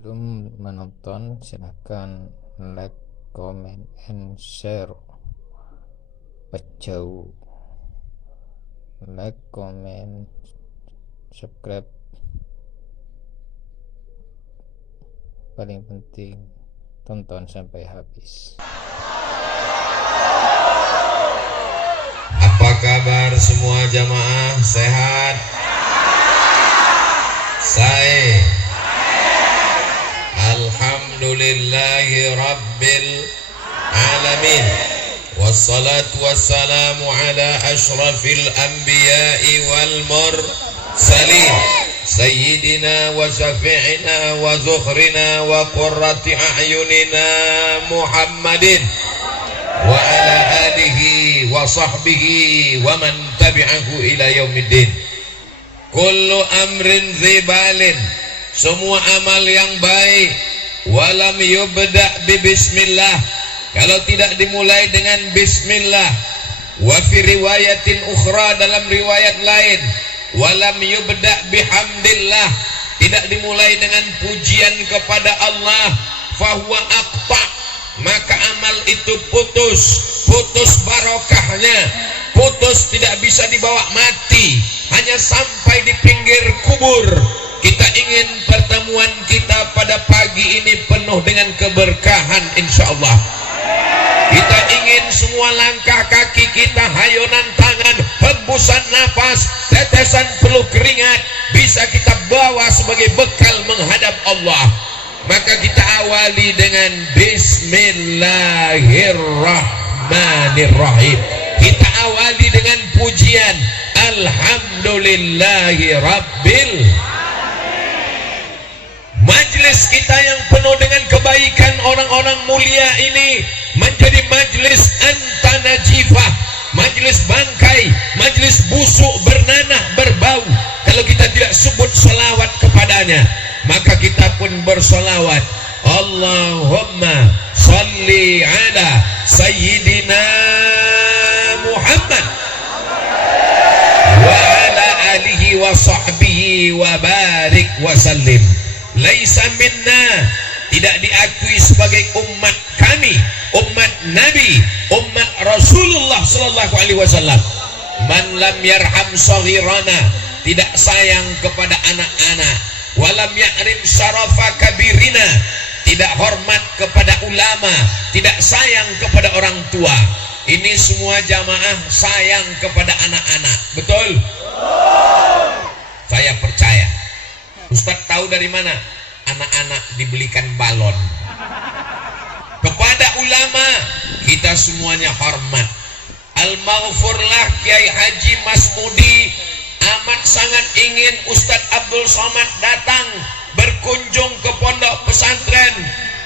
Belum menonton, silahkan like, comment, and share. Pecau like, comment, subscribe. Paling penting tonton sampai habis. Apa kabar semua jamaah? Sehat? Saya Alhamdulillahi Rabbil Alamin. Wassalatu wassalamu ala ashrafil anbiya'i wal mursalin Sayyidina wa syafi'ina wa zukhrina wa qurrati a'yunina Muhammadin wa ala alihi wa sahbihi wa man tabi'ahu ila yaumiddin. Kullu amrin zibalin, semua amal yang baik, walam yubda bi bismillah, kalau tidak dimulai dengan bismillah. Wa fi riwayatin ukhra, dalam riwayat lain, walam yubda bihamdillah, tidak dimulai dengan pujian kepada Allah, fahuwa aqta, maka amal itu putus barokahnya, putus, tidak bisa dibawa mati, hanya sampai di pinggir kubur. Kita ingin pertemuan kita pada pagi ini penuh dengan keberkahan insyaallah. Kita ingin semua langkah kaki kita, hayunan tangan, hembusan nafas, tetesan peluk keringat bisa kita bawa sebagai bekal menghadap Allah. Maka kita awali dengan Bismillahirrahmanirrahim. Kita awali dengan pujian Alhamdulillahi Rabbil. Majlis kita yang penuh dengan kebaikan orang-orang mulia ini menjadi majlis antanajifah, majlis bangkai, majlis busuk, bernanah, berbau. Kalau kita tidak sebut salawat kepadanya, maka kita pun bersalawat. Allahumma salli ala Sayyidina Muhammad wa ala alihi wa sahbihi wa barik wa sallim. Laisa minna, tidak diakui sebagai umat kami, umat Nabi, umat Rasulullah sallallahu alaihi wasallam. Man lam yarham saghirana, tidak sayang kepada anak-anak. Walam ya'rim syarafa kabirina, tidak hormat kepada ulama, tidak sayang kepada orang tua. Ini semua jamaah sayang kepada anak-anak, betul? Saya percaya. Ustaz tahu dari mana? Anak-anak dibelikan balon. Kepada ulama kita semuanya hormat. Al-Maghfurlah Kiai Haji Masmudi amat sangat ingin Ustaz Abdul Somad datang berkunjung ke pondok pesantren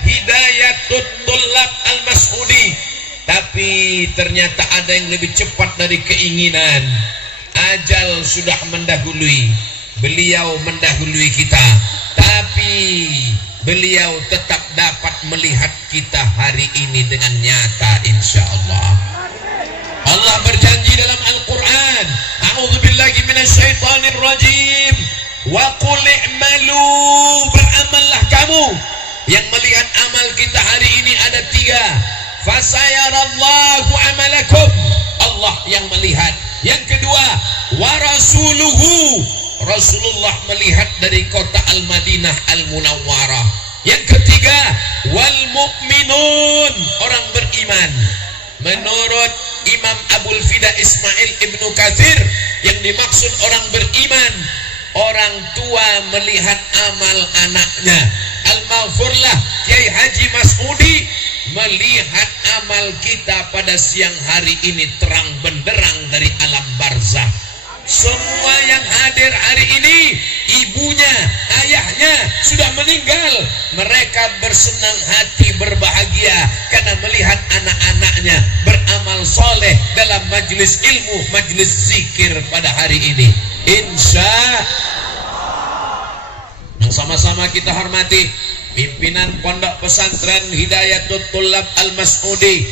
Hidayatul Tullab Al-Mas'udi, tapi ternyata ada yang lebih cepat dari keinginan. Ajal sudah mendahului, beliau mendahului kita, tapi beliau tetap dapat melihat kita hari ini dengan nyata insyaallah. Allah berjanji dalam Al-Quran, a'udzubillahi minasyaitonir rajim, wa qul i'malu, beramallah kamu. Yang melihat amal kita hari ini ada tiga. Fasayarallahu amalakum, Allah yang melihat. Yang kedua, wa rasuluhu, Rasulullah melihat dari kota Al-Madinah Al-Munawwarah. Yang ketiga, wal mu'minun, orang beriman. Menurut Imam Abul Fida Ismail Ibnu Katsir, yang dimaksud orang beriman, orang tua melihat amal anaknya. Al-Maghfurlah Kiai Haji Mas'udi melihat amal kita pada siang hari ini terang benderang dari alam barzah. Semua yang hadir hari ini, ibunya, ayahnya sudah meninggal. Mereka bersenang hati, berbahagia karena melihat anak-anaknya beramal soleh dalam majlis ilmu, majlis zikir pada hari ini. Insya yang sama-sama kita hormati pimpinan pondok pesantren Hidayatul Tullab Al-Mas'udi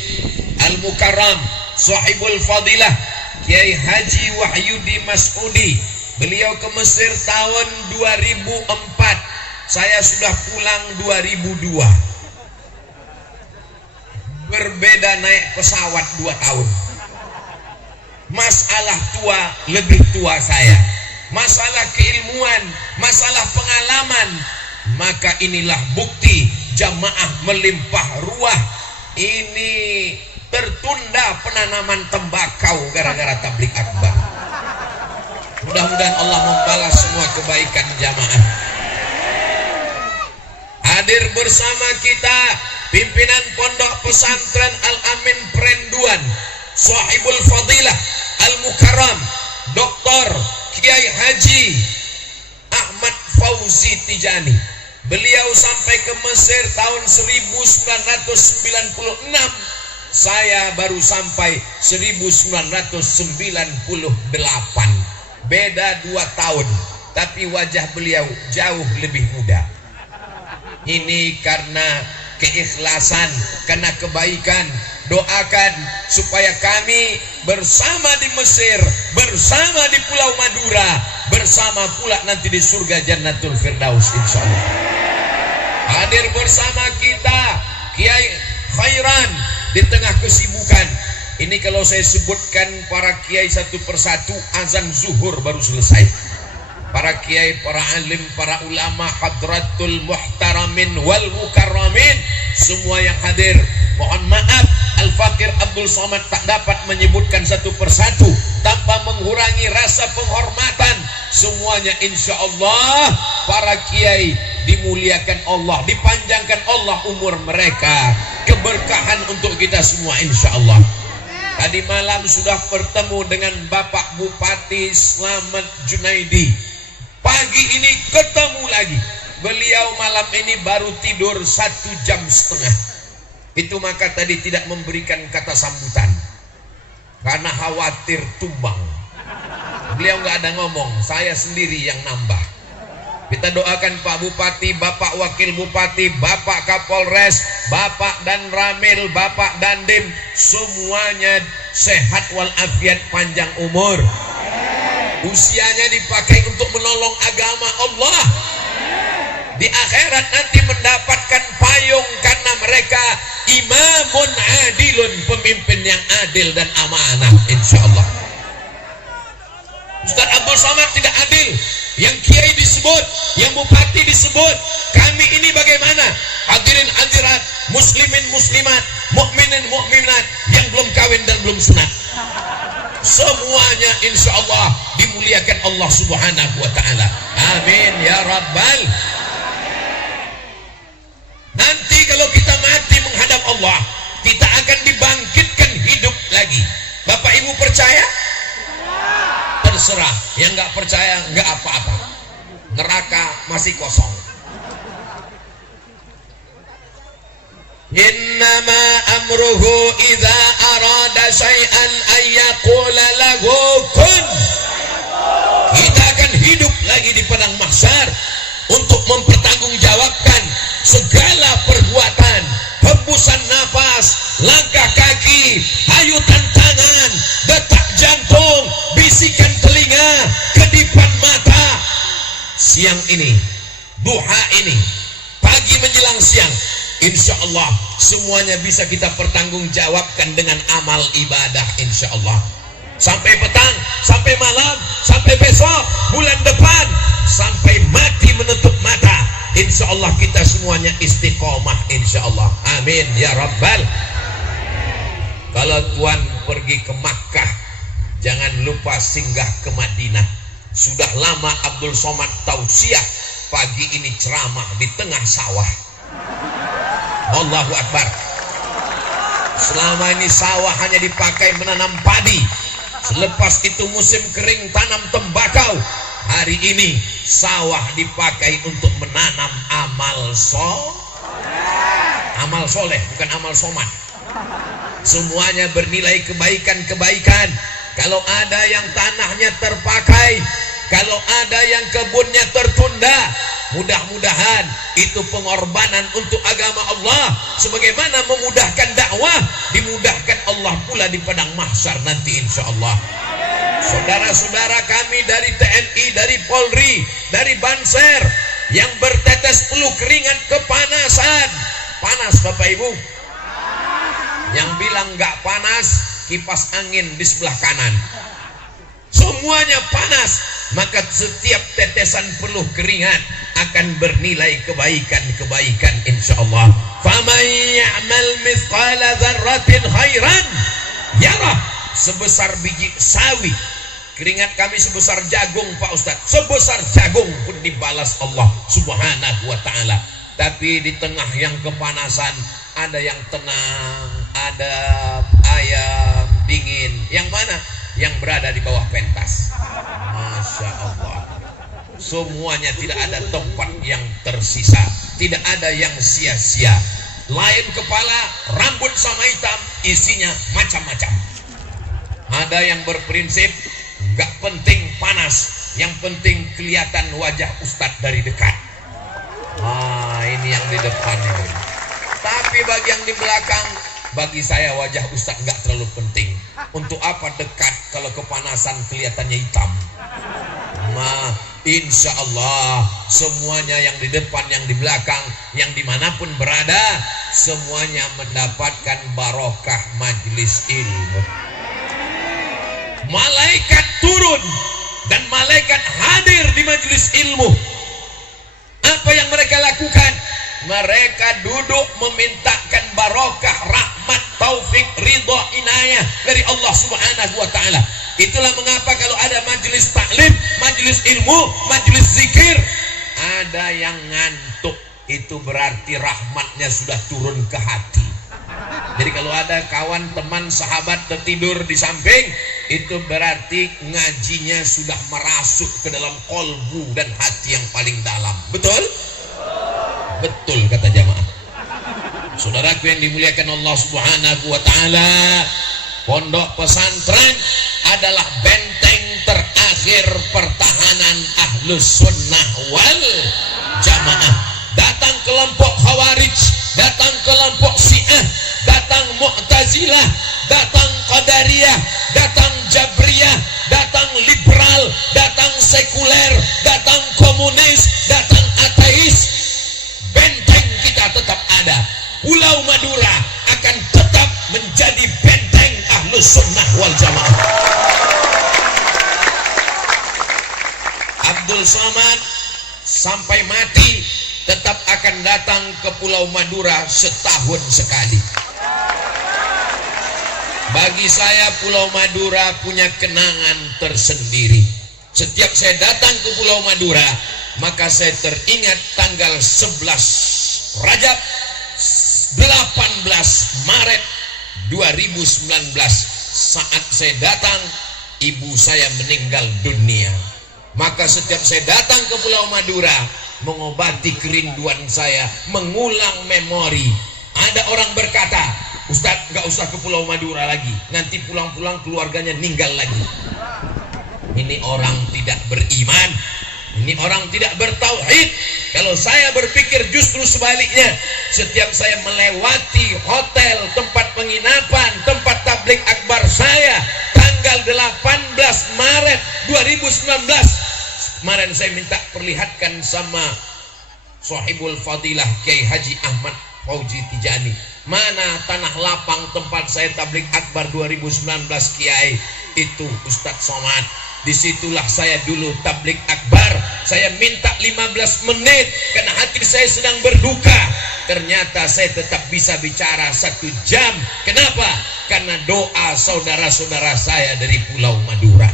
Al-Mukarram, Sahibul Fadilah Kiai Haji Wahyudi Mas'udi. Beliau ke Mesir tahun 2004 saya sudah pulang 2002. Berbeda naik pesawat 2 tahun. Masalah tua, lebih tua saya. Masalah keilmuan, masalah pengalaman. Maka inilah bukti jamaah melimpah ruah. Ini tertunda penanaman tembakau gara-gara tablik akbar. Mudah-mudahan Allah membalas semua kebaikan jamaah. Hadir bersama kita pimpinan Pondok Pesantren Al-Amin Perenduan, Sahibul Fadilah Al-Mukarram Dr. Kiai Haji Ahmad Fauzi Tijani. Beliau sampai ke Mesir tahun 1996. Saya baru sampai 1998. Beda 2 tahun, tapi wajah beliau jauh lebih muda. Ini karena keikhlasan, karena kebaikan. Doakan supaya kami bersama di Mesir, bersama di Pulau Madura, bersama pula nanti di surga Jannatul Firdaus insyaallah. Hadir bersama kita Kiai Khairan di tengah kesibukan. Ini kalau saya sebutkan para kiai satu persatu, azan zuhur baru selesai. Para kiai, para alim, para ulama, hadratul muhtaramin wal mukarramin, semua yang hadir, mohon maaf Al-Fakir Abdul Somad tak dapat menyebutkan satu persatu tanpa mengurangi rasa penghormatan. Semuanya insya Allah para kiai dimuliakan Allah, dipanjangkan Allah umur mereka, keberkahan untuk kita semua insya Allah. Tadi malam sudah bertemu dengan Bapak Bupati Slamet Junaidi. Pagi ini ketemu lagi. Beliau malam ini baru tidur 1,5 jam. Itu maka tadi tidak memberikan kata sambutan karena khawatir tumbang. Beliau nggak ada ngomong, saya sendiri yang nambah. Kita doakan Pak Bupati, Bapak Wakil Bupati, Bapak Kapolres, Bapak dan Ramil, Bapak Dandim, semuanya sehat walafiat, panjang umur. Usianya dipakai untuk menolong agama Allah. Di akhirat nanti mendapatkan payung karena mereka imamun adilun, pemimpin yang adil dan amanah insyaallah. Ustaz Abdul Somad tidak adil, yang kiai disebut, yang bupati disebut. Kami ini bagaimana? Hadirin hadirat, muslimin muslimat, mukminin mukminat yang belum kawin dan belum sunat, semuanya insya Allah dimuliakan Allah subhanahu wa ta'ala. Amin ya rabbal. Nanti kalau kita mati menghadap Allah, kita akan dibangkitkan hidup lagi. Bapak Ibu percaya? Terserah. Yang nggak percaya nggak apa-apa. Neraka masih kosong. Innama amruhu idza arada syai'an ayyaqula lahu kun. Kita akan hidup lagi di padang mahsyar untuk mempertanggungjawabkan segala perbuatan, hembusan nafas, langkah kaki, hayutan tangan, detak jantung, bisikan telinga, kedipan mata. Siang ini, duha ini, pagi menjelang siang, insya Allah semuanya bisa kita pertanggungjawabkan dengan amal ibadah insya Allah. Sampai petang, sampai malam, sampai besok, bulan depan, sampai mati menutup mata, insya Allah kita semuanya istiqomah insya Allah. Amin ya rabbal. Kalau Tuhan pergi ke Makkah, jangan lupa singgah ke Madinah. Sudah lama Abdul Somad tausiah, pagi ini ceramah di tengah sawah. Allahu Akbar. Selama ini sawah hanya dipakai menanam padi. Selepas itu musim kering tanam tembakau. Hari ini sawah dipakai untuk menanam amal soleh, bukan amal somad. Semuanya bernilai kebaikan-kebaikan. Kalau ada yang tanahnya terpakai, kalau ada yang kebunnya tertunda, mudah-mudahan itu pengorbanan untuk agama Allah. Sebagaimana memudahkan dakwah, dimudahkan Allah pula di padang mahsyar nanti insya Allah. Saudara-saudara kami dari TNI, dari Polri, dari Banser, yang bertetes peluh keringat kepanasan. Panas Bapak Ibu? Yang bilang nggak panas, kipas angin di sebelah kanan. Semuanya panas, maka setiap tetesan peluh keringat akan bernilai kebaikan insyaallah. Faman ya'mal mithqala dzarratin khairan yarah. Sebesar biji sawi, keringat kami sebesar jagung Pak Ustadz, sebesar jagung pun dibalas Allah subhanahu wa ta'ala. Tapi di tengah yang kepanasan ada yang tenang, ada ayam dingin. Yang mana? Yang berada di bawah pentas. Masya Allah. Semuanya tidak ada tempat yang tersisa, tidak ada yang sia-sia. Lain kepala, rambut sama hitam, isinya macam-macam. Ada yang berprinsip gak penting panas, yang penting kelihatan wajah Ustadz dari dekat. Ini yang di depan ini. Tapi bagi yang di belakang, bagi saya wajah Ustadz gak terlalu penting. Untuk apa dekat kalau kepanasan kelihatannya hitam? Insya Allah semuanya yang di depan, yang di belakang, yang dimanapun berada, semuanya mendapatkan barokah majelis ilmu. Malaikat turun dan malaikat hadir di majelis ilmu. Apa yang mereka lakukan? Mereka duduk memintakan barokah, rahmat, taufik, ridha, inayah dari Allah subhanahu wa ta'ala. Itulah mengapa kalau ada majelis taklim, majelis ilmu, majelis zikir, ada yang ngantuk, itu berarti rahmatnya sudah turun ke hati. Jadi kalau ada kawan, teman, sahabat tertidur di samping, itu berarti ngajinya sudah merasuk ke dalam kolbu dan hati yang paling dalam. Betul? Betul kata jamaah. Saudaraku yang dimuliakan Allah subhanahu wa ta'ala, pondok pesantren adalah benteng terakhir pertahanan ahlus sunnah wal jamaah. Datang kelompok khawarij, datang kelompok syiah, datang mu'tazilah, datang qadariyah, datang jabriyah, datang liberal, datang sekuler, datang komunis, datang ateis, benteng kita tetap ada. Pulau Madura akan tetap menjadi benteng ahlus sunnah wal jamaah. Abdul Somad sampai mati tetap akan datang ke Pulau Madura setahun sekali. Bagi saya Pulau Madura punya kenangan tersendiri. Setiap saya datang ke Pulau Madura, maka saya teringat tanggal 11 Rajab 18 Maret 2019, saat saya datang ibu saya meninggal dunia. Maka setiap saya datang ke Pulau Madura, mengobati kerinduan saya, mengulang memori. Ada orang berkata, Ustadz gak usah ke Pulau Madura lagi, nanti pulang-pulang keluarganya meninggal lagi. Ini orang tidak beriman, ini orang tidak bertauhid. Kalau saya berpikir justru sebaliknya. Setiap saya melewati hotel, tempat penginapan, tempat tablik akbar saya, tanggal 18 Maret 2019, kemarin saya minta perlihatkan sama Sohibul Fadilah Kiai Haji Ahmad Fauzi Tijani, mana tanah lapang tempat saya tablik akbar 2019 Kiai, itu Ustadz Somad. Disitulah saya dulu tablik akbar. Saya minta 15 menit karena hati saya sedang berduka. Ternyata saya tetap bisa bicara 1 jam. Kenapa? Karena doa saudara-saudara saya dari Pulau Madura.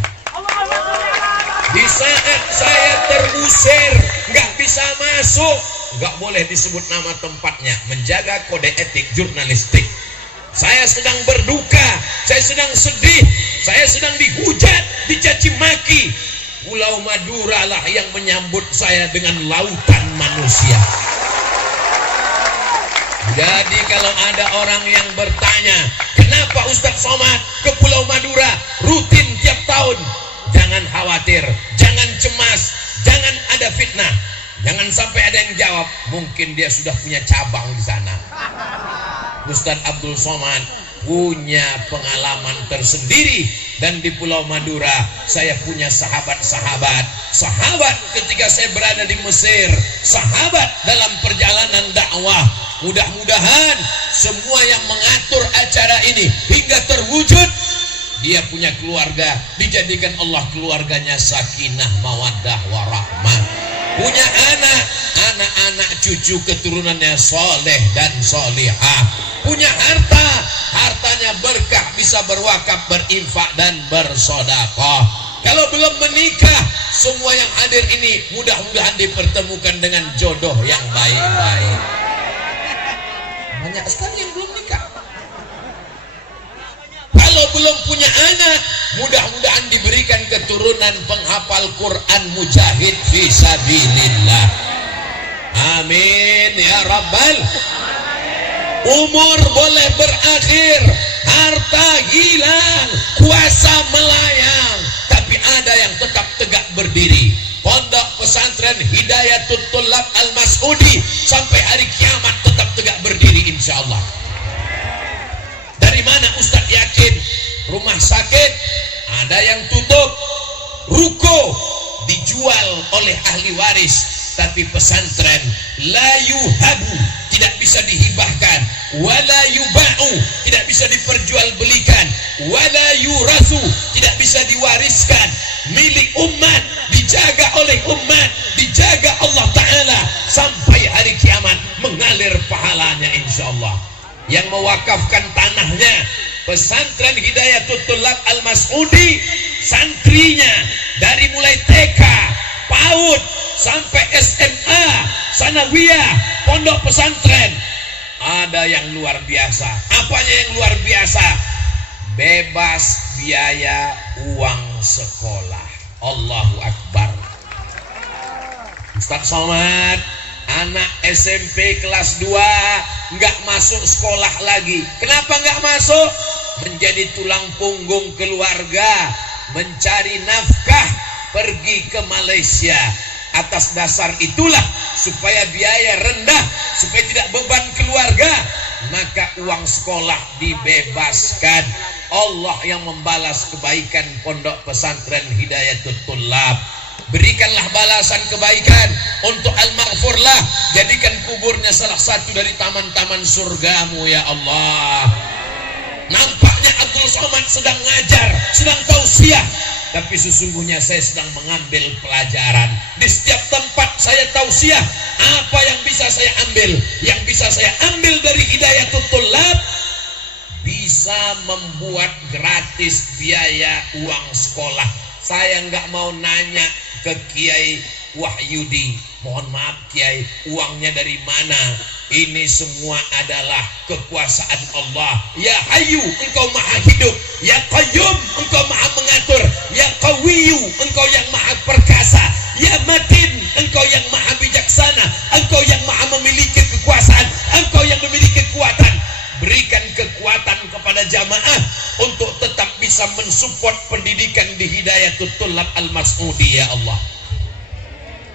Di saat saya terusir, nggak bisa masuk, nggak boleh disebut nama tempatnya, menjaga kode etik jurnalistik. Saya sedang berduka, saya sedang sedih, saya sedang dihujat, dicaci maki. Pulau Madura lah yang menyambut saya dengan lautan manusia. Jadi kalau ada orang yang bertanya, kenapa Ustadz Somad ke Pulau Madura rutin tiap tahun? Jangan khawatir, jangan cemas, jangan ada fitnah. Jangan sampai ada yang jawab, mungkin dia sudah punya cabang di sana. Ustadz Abdul Somad punya pengalaman tersendiri, dan di Pulau Madura saya punya sahabat ketika saya berada di Mesir, sahabat dalam perjalanan dakwah. Mudah-mudahan semua yang mengatur acara ini hingga terwujud, dia punya keluarga, dijadikan Allah keluarganya sakinah mawaddah warahmah, punya anak-anak cucu keturunannya soleh dan solihah, punya hartanya berkah, bisa berwakaf, berinfak dan bersedekah. Kalau belum menikah, semua yang hadir ini mudah-mudahan dipertemukan dengan jodoh yang baik-baik. Banyak sekali yang belum nikah. Kalau belum punya anak, mudah-mudahan diberikan keturunan penghafal Quran mujahid fisabilillah. Amin ya rabbal. Umur boleh berakhir, harta hilang, kuasa melayang, tapi ada yang tetap tegak berdiri. Pondok pesantren Hidayatul Thullab Al-Mas'udi sampai hari kiamat tetap tegak berdiri insyaallah. Dari mana Ustaz yakin? Rumah sakit ada yang tutup, ruko dijual oleh ahli waris, tapi pesantren la yuhabu, tidak bisa dihibahkan, wala yuba'u, tidak bisa diperjualbelikan, wala yurasu, tidak bisa diwariskan, milik umat, dijaga oleh umat, dijaga Allah Ta'ala sampai hari kiamat, mengalir pahalanya insyaallah. Yang mewakafkan tanahnya pesantren Hidayatul Thullab Al-Mas'udi, santrinya dari mulai TK, PAUD sampai SMA, sanawiyah, pondok pesantren, ada yang luar biasa. Apanya yang luar biasa? Bebas biaya uang sekolah. Allahu Akbar. Ustaz Somad, anak SMP kelas 2 nggak masuk sekolah lagi. Kenapa nggak masuk? Menjadi tulang punggung keluarga, mencari nafkah, pergi ke Malaysia. Atas dasar itulah, supaya biaya rendah, supaya tidak beban keluarga, maka uang sekolah dibebaskan. Allah yang membalas kebaikan pondok pesantren Hidayatul Thullab. Berikanlah balasan kebaikan untuk Al-Maghfurlah, jadikan kuburnya salah satu dari taman-taman surgamu ya Allah. Nampaknya Abdul Somad sedang ngajar, sedang tausiah, tapi sesungguhnya saya sedang mengambil pelajaran. Di setiap tempat saya tausiah, apa yang bisa saya ambil? Yang bisa saya ambil dari Hidayatul Thullab, bisa membuat gratis biaya uang sekolah. Saya nggak mau nanya ke Kiai Wahyudi, mohon maaf Kiai, uangnya dari mana? Ini semua adalah kekuasaan Allah. Ya Hayyu, engkau maha hidup. Ya Qayyum, engkau maha mengatur. Ya Qawiyyu, engkau yang maha perkasa. Ya Matin, engkau yang maha bijaksana. Engkau yang maha memiliki kekuasaan. Engkau yang memiliki kekuatan. Berikan kekuatan kepada jamaah untuk tetap bisa mensupport pendidikan di Hidayatul Thullab Al-Mas'udi ya Allah.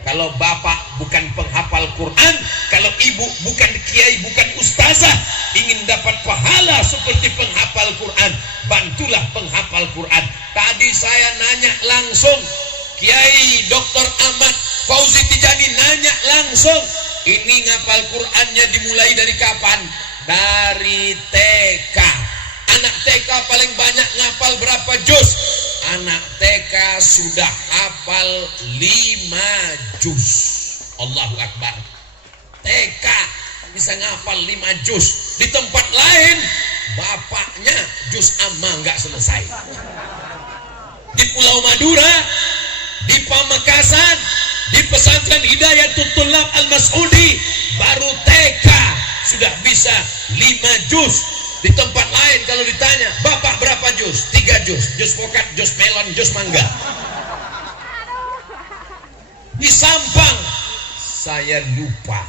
Kalau bapak bukan penghafal Quran, kalau ibu bukan kiai, bukan ustazah, ingin dapat pahala seperti penghafal Quran, bantulah penghafal Quran. Tadi saya nanya langsung, Kiai Dr. Ahmad Fauzi Tijani nanya langsung, ini ngapal Qurannya dimulai dari kapan? Dari TK. Anak TK paling banyak ngapal berapa juz? Anak TK sudah hafal 5 juz. Allahu Akbar. TK bisa ngapal 5 juz. Di tempat lain bapaknya juz amma nggak selesai. Di Pulau Madura, di Pamekasan, di pesantren Hidayatul Thullab Al-Mas'udi, baru TK sudah bisa 5 juz. Di tempat lain kalau ditanya, bapak berapa juz? 3 juz. Juz pokat, juz melon, juz mangga. Di Sampang, saya lupa.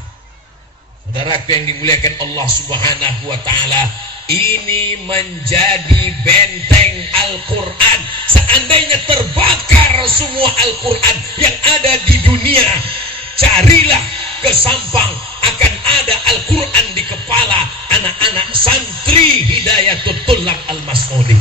Saudaraku yang dimuliakan Allah Subhanahu wa Ta'ala, ini menjadi benteng Al-Quran. Seandainya terbakar semua Al-Quran yang ada di dunia, carilah ke Sampang, akan ada Al-Quran di kepala anak-anak santri Hidayatul Thullab Mas'udi.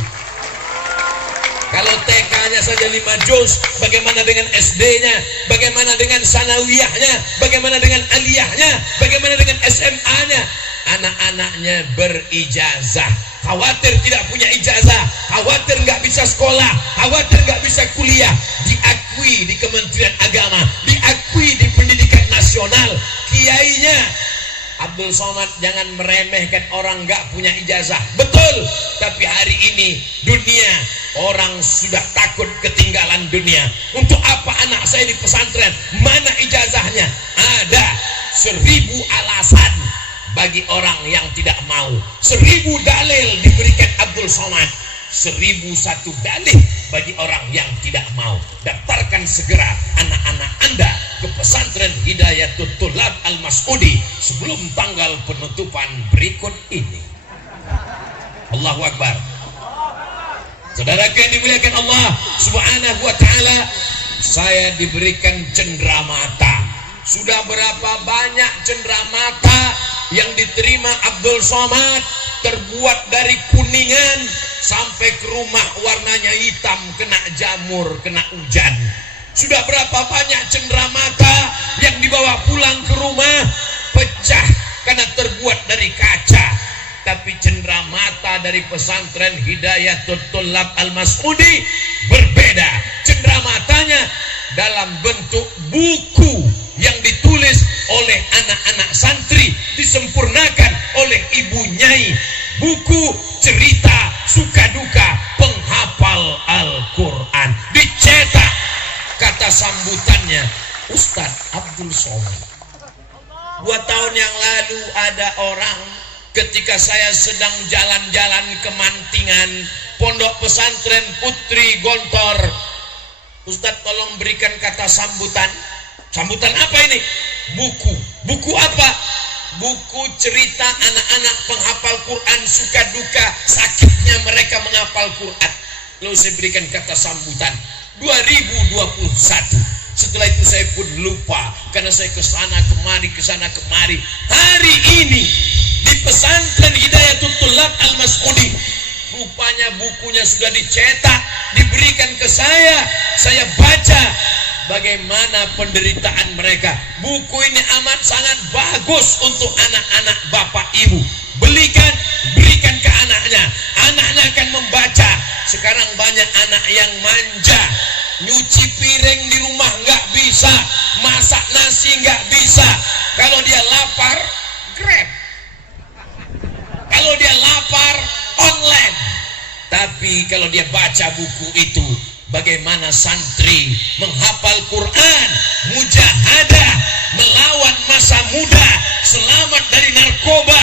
Kalau TK-nya saja 5 juz, bagaimana dengan SD-nya? Bagaimana dengan sanawiyahnya? Bagaimana dengan aliyahnya? Bagaimana dengan SMA-nya? Anak-anaknya berijazah, khawatir tidak punya ijazah, khawatir nggak bisa sekolah, khawatir nggak bisa kuliah. Diakui di Kementerian Agama, diakui di Pendidikan Nasional. Kiainya Abdul Somad jangan meremehkan orang nggak punya ijazah. Betul, tapi hari ini dunia orang sudah takut ketinggalan dunia. Untuk apa anak saya di pesantren? Mana ijazahnya? Ada 1000 alasan bagi orang yang tidak mau. 1000 dalil diberikan Abdul Somad, 1001 dalil bagi orang yang tidak mau. Daftarkan segera anak-anak Anda ke pesantren Hidayatul Thulab Al-Mas'udi sebelum tanggal penutupan berikut ini. Allahu Akbar. Saudaraku yang dimuliakan Allah Subhanahu wa ta'ala, saya diberikan cenderamata. Sudah berapa banyak cenderamata yang diterima Abdul Somad, terbuat dari kuningan sampai ke rumah warnanya hitam, kena jamur, kena hujan. Sudah berapa banyak cenderamata yang dibawa pulang ke rumah pecah karena terbuat dari kaca. Tapi cenderamata dari pesantren Hidayatul Thulab Al-Mas'udi berbeda. Cendeраmatanya dalam bentuk buku yang ditulis oleh anak-anak santri, disempurnakan oleh ibu nyai. Buku cerita suka duka penghafal Al-Quran, dicetak. Kata sambutannya Ustadz Abdul Somad. 2 tahun yang lalu ada orang, ketika saya sedang jalan-jalan ke Mantingan, pondok pesantren Putri Gontor, Ustadz tolong berikan kata sambutan. Sambutan apa ini? Buku apa? Buku cerita anak-anak penghafal Quran, suka duka sakitnya mereka menghafal Quran. Lalu saya berikan kata sambutan 2021. Setelah itu saya pun lupa karena saya kesana kemari. Hari ini di pesantren Hidayatul Thulab Al-Mas'udi, rupanya bukunya sudah dicetak, diberikan ke saya. Saya baca bagaimana penderitaan mereka. Buku ini amat sangat bagus untuk anak-anak bapak ibu. Berikan ke anaknya. Anaknya akan membaca. Sekarang banyak anak yang manja, nyuci piring di rumah nggak bisa, masak nasi nggak bisa. Kalau dia lapar, Grab. Kalau dia lapar, online. Tapi kalau dia baca buku itu, bagaimana santri menghafal Quran, mujahadah, melawan masa muda, selamat dari narkoba,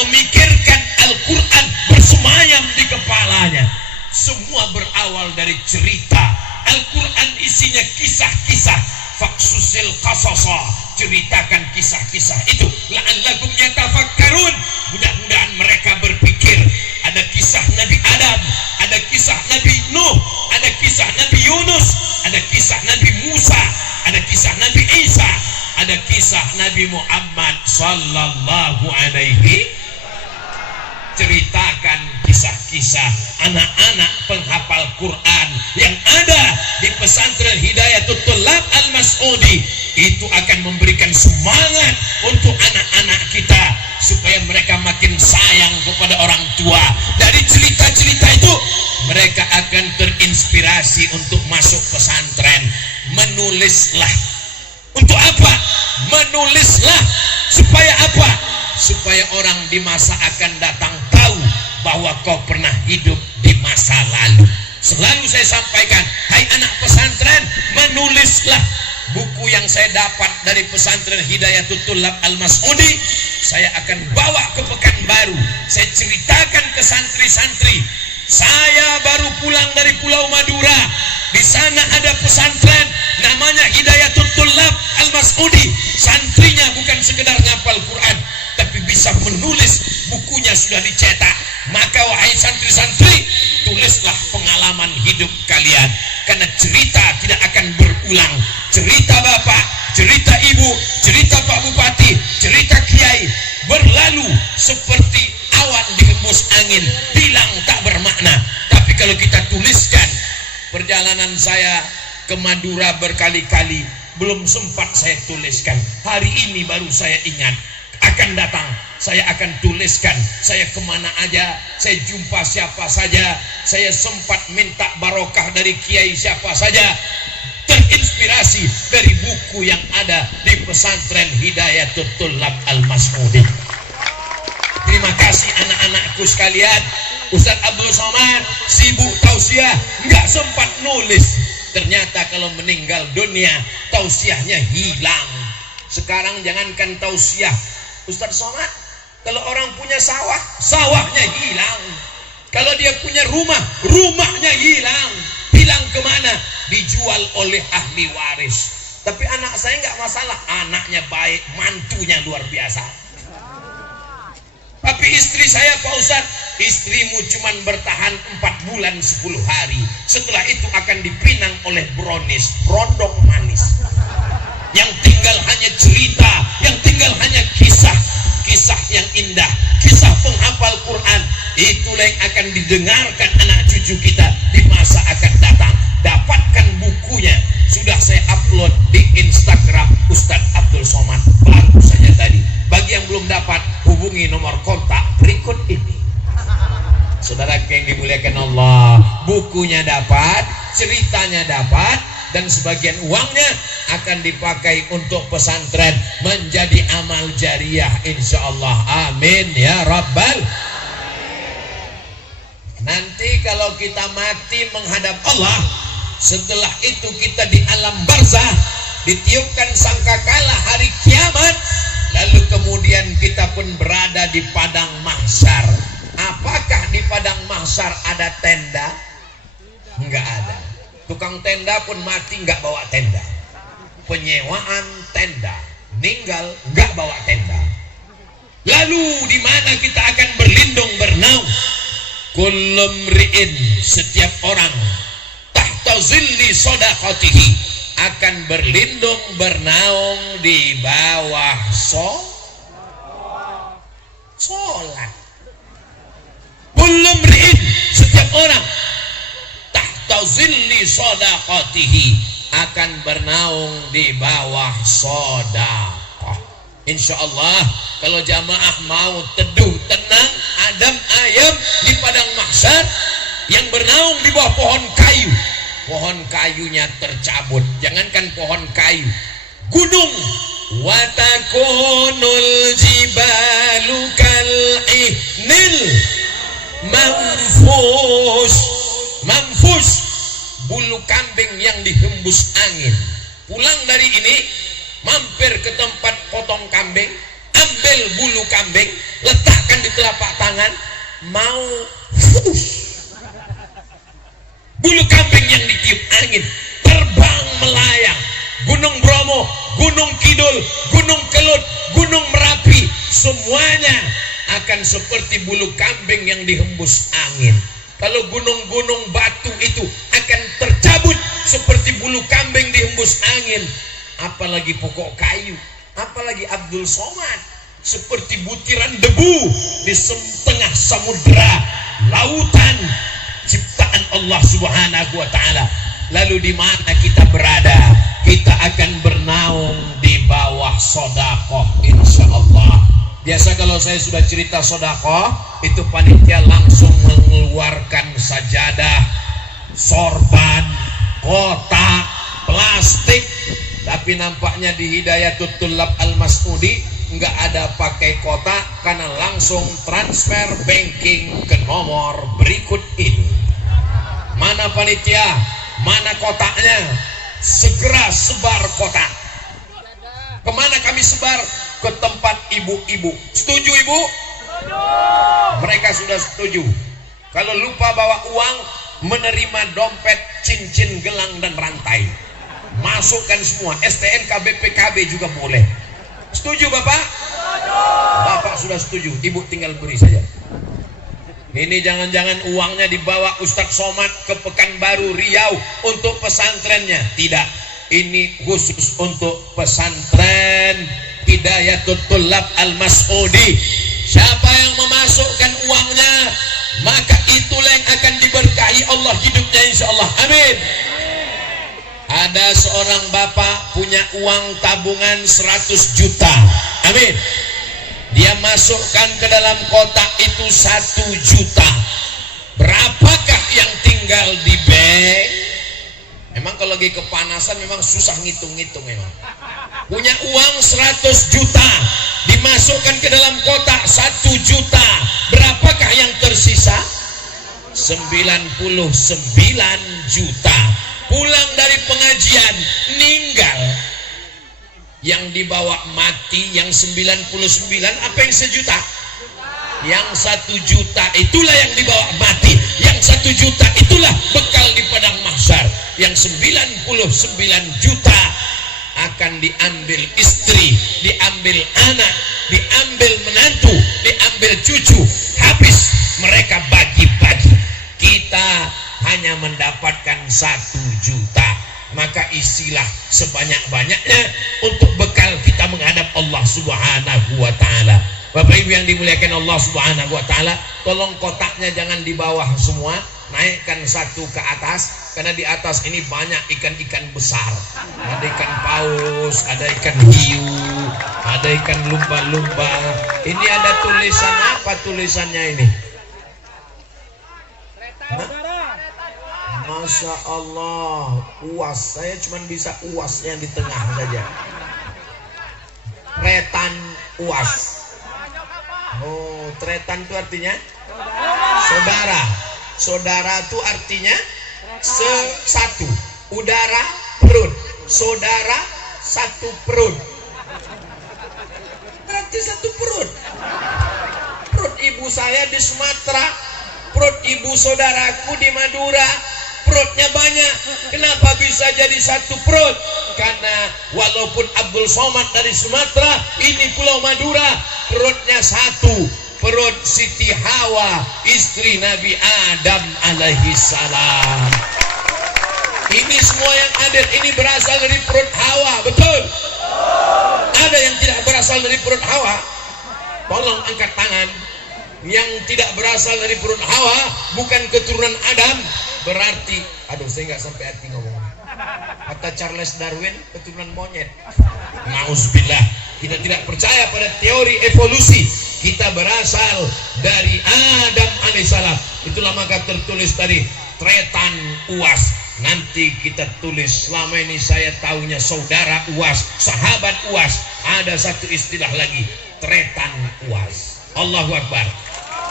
memikirkan Al-Quran bersemayam di kepalanya. Semua berawal dari cerita. Al-Quran isinya kisah-kisah. Faksusil qasasa, ceritakan kisah-kisah itu. La'allakum yatafakkarun, mudah-mudahan mereka berpikir. Ada kisah Nabi Adam, ada kisah Nabi Nuh, ada kisah Nabi Yunus, ada kisah Nabi Musa, ada kisah Nabi Isa, ada kisah Nabi Muhammad sallallahu alaihi. Ceritakan kisah-kisah anak-anak penghafal Quran yang ada di pesantren Hidayatul Thulab Al-Mas'udi. Itu akan memberikan semangat untuk anak-anak kita supaya mereka makin sayang kepada orang tua. Dari cerita-cerita itu mereka akan terinspirasi untuk masuk pesantren. Menulislah. Untuk apa? Menulislah. Supaya apa? Supaya orang di masa akan datang tahu bahwa kau pernah hidup di masa lalu. Selalu saya sampaikan, hai anak pesantren, menulislah. Buku yang saya dapat dari pesantren Hidayatul Thulab Al-Mas'udi, saya akan bawa ke Pekanbaru. Saya ceritakan ke santri-santri. Saya baru pulang dari Pulau Madura. Di sana ada pesantren namanya Hidayatul Thulab Al-Mas'udi. Santrinya bukan sekedar ngapal Quran, tapi bisa menulis. Bukunya sudah dicetak. Maka wahai santri-santri, tulislah pengalaman hidup kalian. Karena cerita tidak akan berulang. Cerita bapak, cerita ibu, cerita Pak Bupati, cerita kiai berlalu seperti awan dihembus angin, hilang tak bermakna. kalau kita tuliskan. Perjalanan saya ke Madura berkali-kali belum sempat saya tuliskan. Hari ini baru saya ingat, akan datang saya akan tuliskan. Saya kemana aja, saya jumpa siapa saja, saya sempat minta barokah dari kiai siapa saja, terinspirasi dari buku yang ada di pesantren Hidayatul Thullab Al-Mas'udi. Terima kasih anak-anakku sekalian. Ustadz Abdul Somad sibuk tausiah, nggak sempat nulis. Ternyata kalau meninggal dunia tausiahnya hilang. Sekarang jangankan tausiah, Ustadz Somad, kalau orang punya sawah, sawahnya hilang. Kalau dia punya rumah, rumahnya hilang. Hilang kemana? Dijual oleh ahli waris. Tapi anak saya nggak masalah, anaknya baik, mantunya luar biasa. Tapi istri saya, Pak Ustadz, istrimu cuman bertahan 4 bulan 10 hari. Setelah itu akan dipinang oleh brownies, rondong manis. Yang tinggal hanya cerita, yang tinggal hanya kisah yang indah, kisah penghafal Quran. Itulah yang akan didengarkan anak cucu kita di masa akan datang. Dapatkan bukunya, sudah saya upload di Instagram Ustadz Abdul Somad baru saja tadi. Bagi yang belum dapat, hubungi nomor kontak berikut ini. Saudara yang dimuliakan Allah, bukunya dapat, ceritanya dapat, dan sebagian uangnya akan dipakai untuk pesantren menjadi amal jariah insyaallah. Amin ya rabbal. Nanti kalau kita mati menghadap Allah, setelah itu kita di alam barzah, ditiupkan sangkakala hari kiamat, lalu kemudian kita pun berada di padang mahsyar. Apakah di padang mahsyar ada tenda? Enggak ada. Tukang tenda pun mati nggak bawa tenda. Penyewaan tenda, meninggal nggak bawa tenda. Lalu di mana kita akan berlindung bernaung? Kullu mri'in, setiap orang, tahta zilli shadaqatihi, akan berlindung bernaung di bawah sholat. Kullu mri'in, setiap orang, tahta zilli shadaqatihi, akan bernaung di bawah sedekah. Insyaallah kalau jamaah mau teduh tenang, adem ayem di padang mahsyar, yang bernaung di bawah pohon kayu, pohon kayunya tercabut. Jangankan pohon kayu, gunung. Watakunul jibalu kal ihnil manfus. Manfus, bulu kambing yang dihembus angin. Pulang dari ini, mampir ke tempat potong kambing, ambil bulu kambing, letakkan di telapak tangan, mau bulu kambing yang ditiup angin terbang melayang. Gunung Bromo, Gunung Kidul, Gunung Kelut, Gunung Merapi, semuanya akan seperti bulu kambing yang dihembus angin. Kalau gunung-gunung batu itu akan tercabut seperti bulu kambing dihembus angin, apalagi pokok kayu, apalagi Abdul Somad, seperti butiran debu di tengah samudera lautan ciptaan Allah Subhanahu wa taala. Lalu di mana kita berada? Kita akan bernaung di bawah sedekah insyaallah. Biasa kalau saya sudah cerita sedekah, itu panitia langsung mengeluarkan sajadah, sorban, kotak, plastik. Tapi nampaknya di Hidayatul Thullab Al-Mas'udi nggak ada pakai kotak, karena langsung transfer banking ke nomor berikut ini. Mana panitia? Mana kotaknya? Segera sebar kotak. Kemana kami sebar? Ke tempat ibu-ibu. Setuju ibu? Setuju. Mereka sudah setuju. Kalau lupa bawa uang, menerima dompet, cincin, gelang, dan rantai. Masukkan semua. STNK, BPKB juga boleh. Setuju Bapak? Setuju. Bapak sudah setuju. Ibu tinggal beri saja. Ini jangan-jangan uangnya dibawa Ustadz Somad ke Pekanbaru, Riau untuk pesantrennya. Tidak. Ini khusus untuk pesantren Hidayatul Thullab Al-Mas'udi. Siapa yang memasukkan uangnya, maka itulah yang akan diberkahi diberkahi Allah hidupnya insyaallah. Amin. Ada seorang bapak punya uang tabungan 100 juta. Amin. Dia masukkan ke dalam kotak itu 1 juta. Berapakah yang tinggal di bank? Memang kalau lagi kepanasan memang susah ngitung-ngitung memang. Punya uang 100 juta, dimasukkan ke dalam kotak 1 juta. Berapakah yang tersisa? 99 juta. Pulang dari pengajian, meninggal. Yang dibawa mati, yang 99, apa yang 1 juta? Yang 1 juta itulah yang dibawa mati. Yang 1 juta itulah bekal di padang mahsyar. Yang 99 juta akan diambil istri, diambil anak, diambil menantu, diambil cucu. Habis mereka bagi-bagi. Kita hanya mendapatkan 1 juta. Maka isilah sebanyak-banyaknya untuk bekal kita menghadap Allah Subhanahu wa ta'ala. Bapak Ibu yang dimuliakan Allah Subhanahu wa ta'ala, tolong kotaknya jangan di bawah semua, naikkan 1 ke atas, karena di atas ini banyak ikan-ikan besar. Ada ikan paus, ada ikan hiu, ada ikan lumba-lumba. Ini ada tulisan apa tulisannya ini? Masya Allah, uas. Saya cuma bisa uasnya di tengah saja. Tretan uas. Oh, tretan itu artinya saudara. Saudara itu artinya satu. Udara, perut. Saudara, 1 perut. Berarti 1 perut. Perut ibu saya di Sumatera, perut ibu saudaraku di Madura. Perutnya banyak. Kenapa bisa jadi 1 perut? Karena walaupun Abdul Somad dari Sumatera, ini Pulau Madura, perutnya 1. Perut Siti Hawa, istri Nabi Adam alaihi salam. Ini semua yang ada ini berasal dari perut Hawa, betul? Ada yang tidak berasal dari perut Hawa? Tolong angkat tangan. Yang tidak berasal dari perut Hawa, bukan keturunan Adam, berarti, aduh saya nggak sampai hati ngomong. Kata Charles Darwin, keturunan monyet. Nauzubillah. Kita tidak percaya pada teori evolusi. Kita berasal dari Adam alaihissalam. Itulah maka tertulis tadi tretan uas. Nanti kita tulis, selama ini saya tahunya saudara uas, sahabat uas. Ada 1 istilah lagi, tretan uas. Allahu Akbar.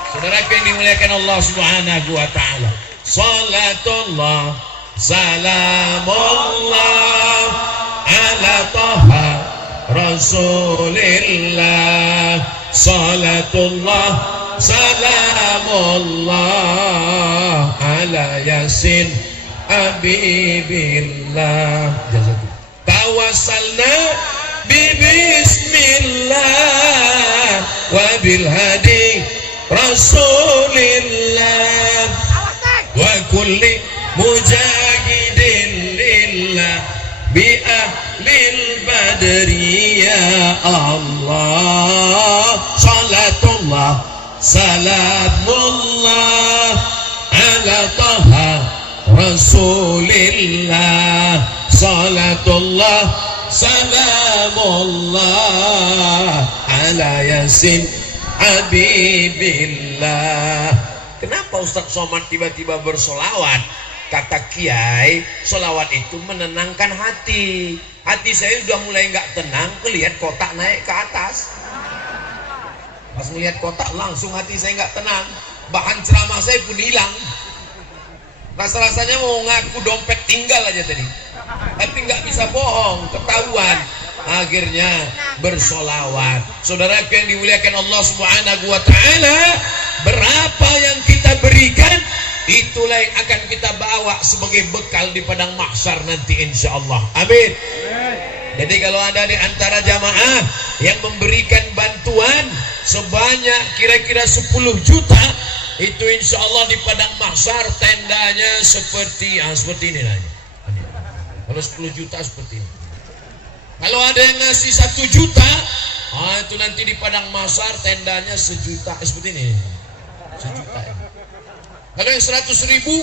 Saudara yang dimuliakan Allah Subhanahu wa ta'ala, salatullah salamullah ala taha rasulillah. Salatullah salamullah ala yasin habibillah. Tawassalna bismillah wa bil hadi rasulillah wa kulli mujahidin lillah bi ahlil badri ya Allah. Salatullah salamullah ala taha rasulillah. Salatullah salamullah ala yasin habibillah. Kenapa Ustadz Somad tiba-tiba bersolawat? Kata Kiai, solawat itu menenangkan hati. Hati saya sudah mulai nggak tenang, melihat kotak naik ke atas. Pas melihat kotak langsung hati saya nggak tenang. Bahan ceramah saya pun hilang. Rasa-rasanya mau ngaku dompet tinggal aja tadi, tapi nggak bisa bohong, ketahuan. Akhirnya bersolawat. Saudara yang dimuliakan Allah Subhanahu wa ta'ala, berapa yang kita berikan, itulah yang akan kita bawa sebagai bekal di padang mahsyar nanti insyaallah. Amin. Jadi kalau ada di antara jamaah yang memberikan bantuan sebanyak kira-kira 10 juta, itu insyaallah di padang mahsyar tendanya seperti ini lah. Kalau 10 juta seperti ini. Kalau ada yang ngasih 1 juta, itu nanti di padang mahsyar tendanya 1 juta seperti ini. 1 juta. Kalau yang 100 ribu,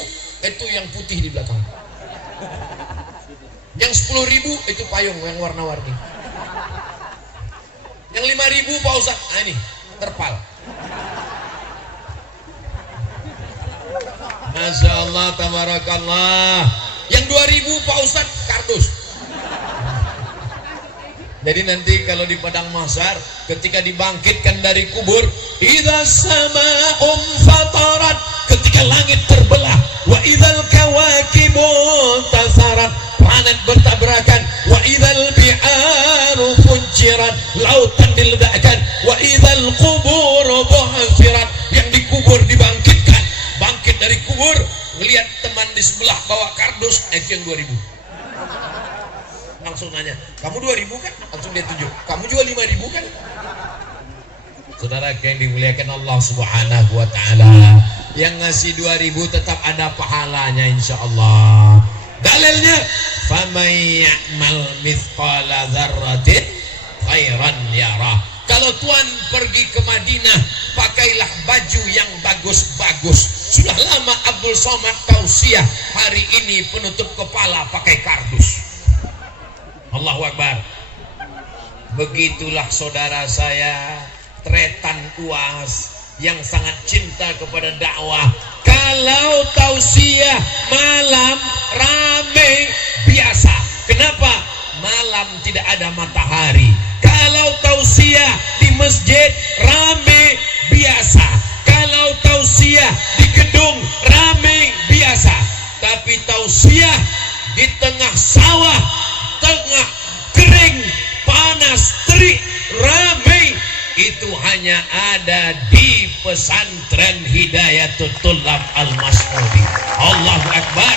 itu yang putih di belakang. Yang 10.000 itu payung yang warna-warni. Yang 5.000 Pak Ustaz, nah ini terpal. Masya Allah, tabarakallah. Yang 2.000 Pak Ustaz, kardus. Jadi nanti kalau di padang mahsyar ketika dibangkitkan dari kubur, idza sama'um fatarat, ketika langit terbelah, wa idzal kawakibu tasarat, planet bertabrakan, wa idzal bi'aru fujirat, lautan diledakkan, wa idzal qubur bu'thirat, yang dikubur dibangkitkan, bangkit dari kubur, melihat teman di sebelah bawa kardus, itu yang 2.000. Langsung nanya, kamu 2.000 kan? Langsung dia tunjuk, kamu juga 5.000 kan? Saudara yang dimuliakan Allah Subhanahu wa ta'ala, yang ngasih 2.000 tetap ada pahalanya insyaallah. Dalilnya, faman ya'mal mithqala dzarratin khairan yarah. Kalau tuan pergi ke Madinah, pakailah baju yang bagus-bagus. Sudah lama Abdul Somad tausiah, hari ini penutup kepala pakai kardus. Allahu Akbar. Begitulah saudara saya Tretan UAS yang sangat cinta kepada dakwah. Kalau tausiah malam rame biasa. Kenapa? Malam tidak ada matahari. Kalau tausiah di masjid rame biasa. Kalau tausiah di gedung rame biasa. Tapi tausiah di tengah sawah, tengah kering, panas, terik, ramai, itu hanya ada di pesantren Hidayatul Tullab Al-Mas'udi. Allahu Akbar.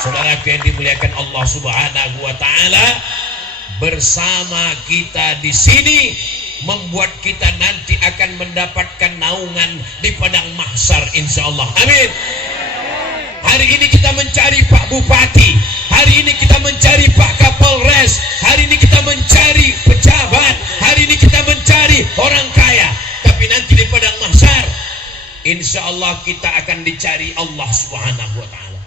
Saudara yang dimuliakan Allah Subhanahu wa ta'ala, bersama kita di sini membuat kita nanti akan mendapatkan naungan di padang mahsyar insyaallah. Amin. Hari ini kita mencari Pak Bupati, hari ini kita mencari Pak Kapolres, hari ini kita mencari pejabat, hari ini kita mencari orang kaya. Tapi nanti di padang mahsyar, insya Allah kita akan dicari Allah Subhanahu wa ta'ala.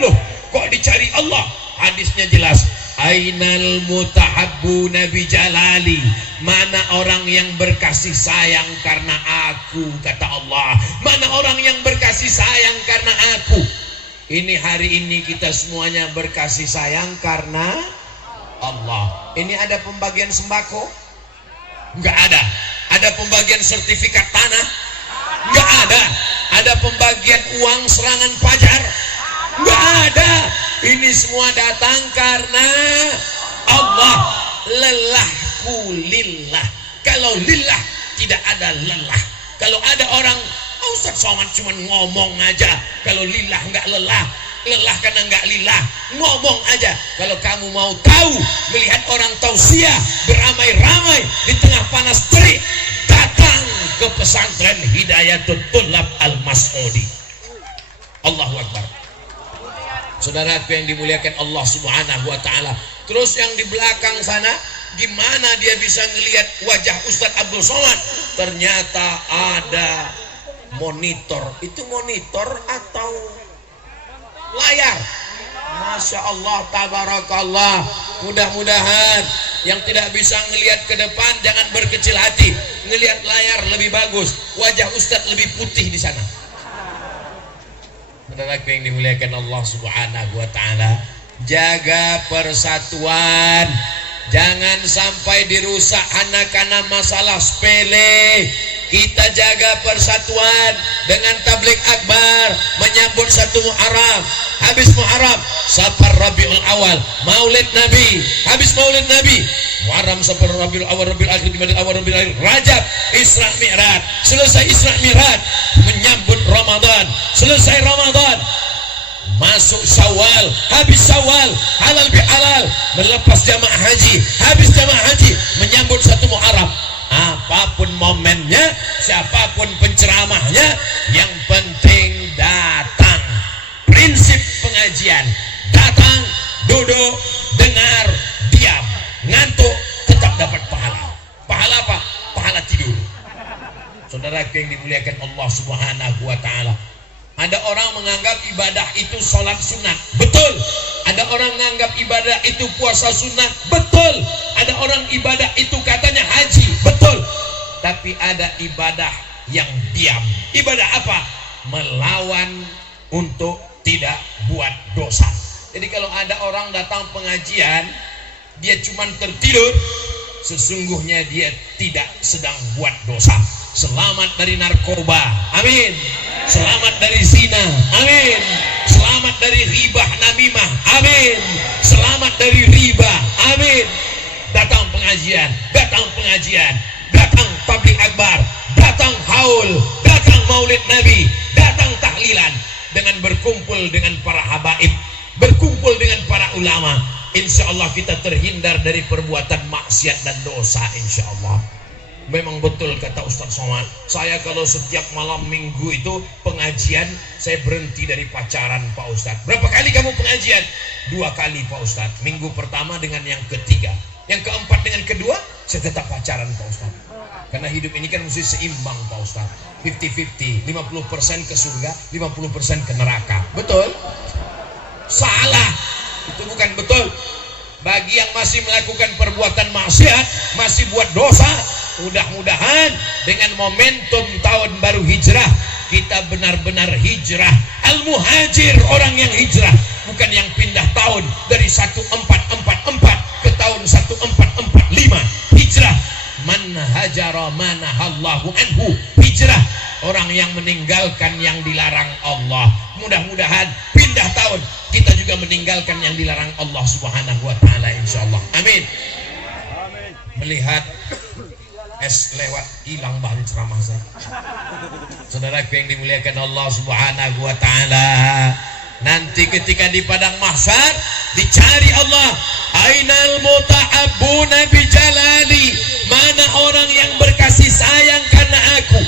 Loh, kok dicari Allah? Hadisnya jelas. Ainal mutahabbuna bi jalali, mana orang yang berkasih sayang karena aku, kata Allah. Mana orang yang berkasih sayang karena aku. Ini hari ini kita semuanya berkasih sayang karena Allah. Ini ada pembagian sembako? Enggak ada. Ada pembagian sertifikat tanah? Enggak ada. Ada pembagian uang serangan pajar? Enggak ada. Ini semua datang karena Allah. Lelahku lillah. Kalau lillah tidak ada lelah. Kalau ada orang, Ustaz Somad cuma ngomong aja. Kalau lillah enggak lelah. Lelah karena enggak lillah. Ngomong aja. Kalau kamu mau tahu, melihat orang tausiah beramai-ramai di tengah panas terik, datang ke pesantren Hidayatul Tullab Al-Mas'udi. Allahu Akbar. Saudaraku yang dimuliakan Allah Subhanahu wa ta'ala. Terus yang di belakang sana, gimana dia bisa ngelihat wajah Ustadz Abdul Somad? Ternyata ada monitor. Itu monitor atau layar? Masya Allah, tabarakallah. Mudah-mudahan yang tidak bisa ngelihat ke depan jangan berkecil hati. Ngelihat layar lebih bagus. Wajah Ustadz lebih putih di sana. Saudara yang dimuliakan Allah Subhanahu wa ta'ala, jaga persatuan, jangan sampai dirusak anak karena masalah sepele. Kita jaga persatuan dengan tabligh akbar, menyambut satu Muharram, habis Muharram Safar Rabiul Awal, Maulid Nabi, habis Maulid Nabi Muharram, Safar Rabiul Awal, Rabiul Akhir, Jumadil Awal, Rabiul Akhir, Rajab, Isra Mi'raj, selesai Isra Mi'raj menyambut Ramadan, selesai Ramadan masuk Syawal, habis Syawal halal bihalal, melepas jamaah haji, habis jamaah haji menyambut satu Muharram. Apapun momennya, siapapun penceramahnya, yang penting datang. Prinsip pengajian, datang, duduk, dengar, diam, ngantuk, tetap dapat pahala. Pahala apa? Pahala tidur. Saudara yang dimuliakan Allah Subhanahu wa ta'ala, Ada orang menganggap ibadah itu sholat sunat, betul. Ada orang menganggap ibadah itu puasa sunat, betul. Ada orang ibadah itu katanya haji, betul. Tapi ada ibadah yang diam. Ibadah apa? Melawan untuk tidak buat dosa. Jadi kalau ada orang datang pengajian, dia cuma tertidur, sesungguhnya dia tidak sedang buat dosa. Selamat dari narkoba, amin. Selamat dari zina, amin. Selamat dari ribah namimah, amin. Selamat dari riba, amin. Datang pengajian, datang tabligh akbar, datang haul, datang maulid nabi, datang tahlilan, dengan berkumpul dengan para habaib, berkumpul dengan para ulama. Insya Allah kita terhindar dari perbuatan maksiat dan dosa, insya Allah. Memang betul kata Ustadz Somad, saya kalau setiap malam minggu itu pengajian, saya berhenti dari pacaran Pak Ustadz. Berapa kali kamu pengajian? 2 kali Pak Ustadz. Minggu pertama dengan yang ketiga, yang keempat dengan kedua, saya tetap pacaran Pak Ustadz. Karena hidup ini kan mesti seimbang Pak Ustadz, 50-50, 50% ke surga, 50% ke neraka. Betul? Salah, itu bukan betul. Bagi yang masih melakukan perbuatan maksiat, masih buat dosa, mudah-mudahan dengan momentum tahun baru hijrah, kita benar-benar hijrah. Al-muhajir, orang yang hijrah, bukan yang pindah tahun dari 1444 ke tahun 1445. Hijrah, man hajara manahallahu anhu. Hijrah, orang yang meninggalkan yang dilarang Allah. Mudah-mudahan pindah tahun kita juga meninggalkan yang dilarang Allah Subhanahu wa taala, insyaallah. Amin. Melihat es lewat, hilang bahan ceramah saya. Saudaraku yang dimuliakan Allah Subhanahu wa taala, nanti ketika di padang mahsyar dicari Allah, ainal muta'abbuna bijalali, mana orang yang berkasih sayang karena aku.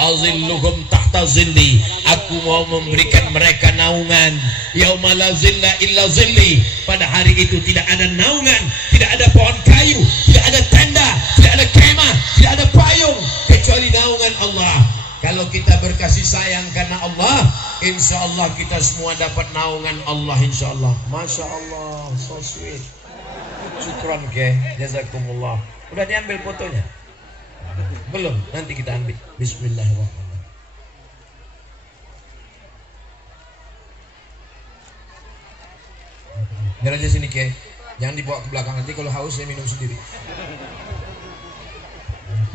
Azilluhum tahta zilli, aku mau memberikan mereka naungan. Yauma la zilla illa zilli, pada hari itu tidak ada naungan, tidak ada pohon kayu, tidak ada tenda, tidak ada kemah, tidak ada payung, kecuali naungan Allah. Kalau kita berkasih sayang karena Allah, insya Allah kita semua dapat naungan Allah, insya Allah. Masya Allah, so sweet. Syukran ke, jazakumullah. Udah diambil fotonya? Belum, nanti kita ambil. Bismillahirrahmanirrahim. Biar aja sini ke, jangan dibawa ke belakang, nanti kalau haus saya minum sendiri.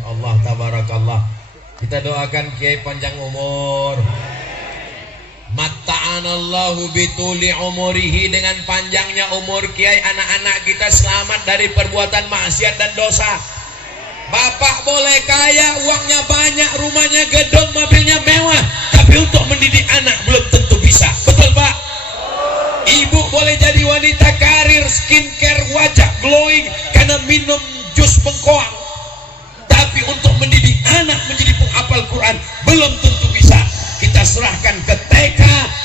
Allah tabarakallah. Kita doakan Kiai panjang umur. Matta'anallahu bituli umurihi, dengan panjangnya umur Kiai, anak-anak kita selamat dari perbuatan maksiat dan dosa. Bapak boleh kaya, uangnya banyak, rumahnya gedung, mobilnya mewah, tapi untuk mendidik anak belum tentu bisa. Betul Pak? Ibu boleh jadi wanita karir, skincare, wajah glowing karena minum jus bengkoang, tapi untuk mendidik anak menjadi penghafal Quran belum tentu bisa. Kita serahkan ke TK,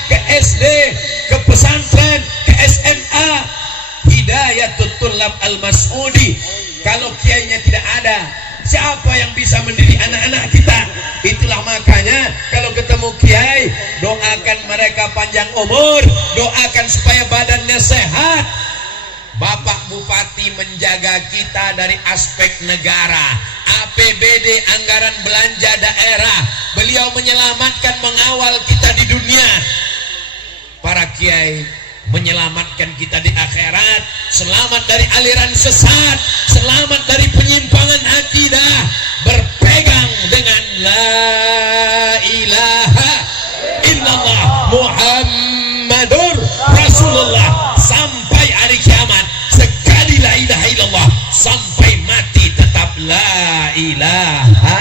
ke SD, ke pesantren, ke SMA. Hidayatut Tullab Al-Mas'udi. Kalau kiainya tidak ada, siapa yang bisa mendidik anak-anak kita? Itulah makanya kalau ketemu kiai, doakan mereka panjang umur, doakan supaya badannya sehat. Bapak Bupati menjaga kita dari aspek negara, APBD, anggaran belanja daerah. Beliau menyelamatkan, mengawal kita di dunia. Para kiai menyelamatkan kita di akhirat, selamat dari aliran sesat, selamat dari penyimpangan akidah, berpegang dengan la ilaha illallah Muhammadur Rasulullah sampai hari kiamat. Sekali la ilaha illallah, sampai mati tetap la ilaha.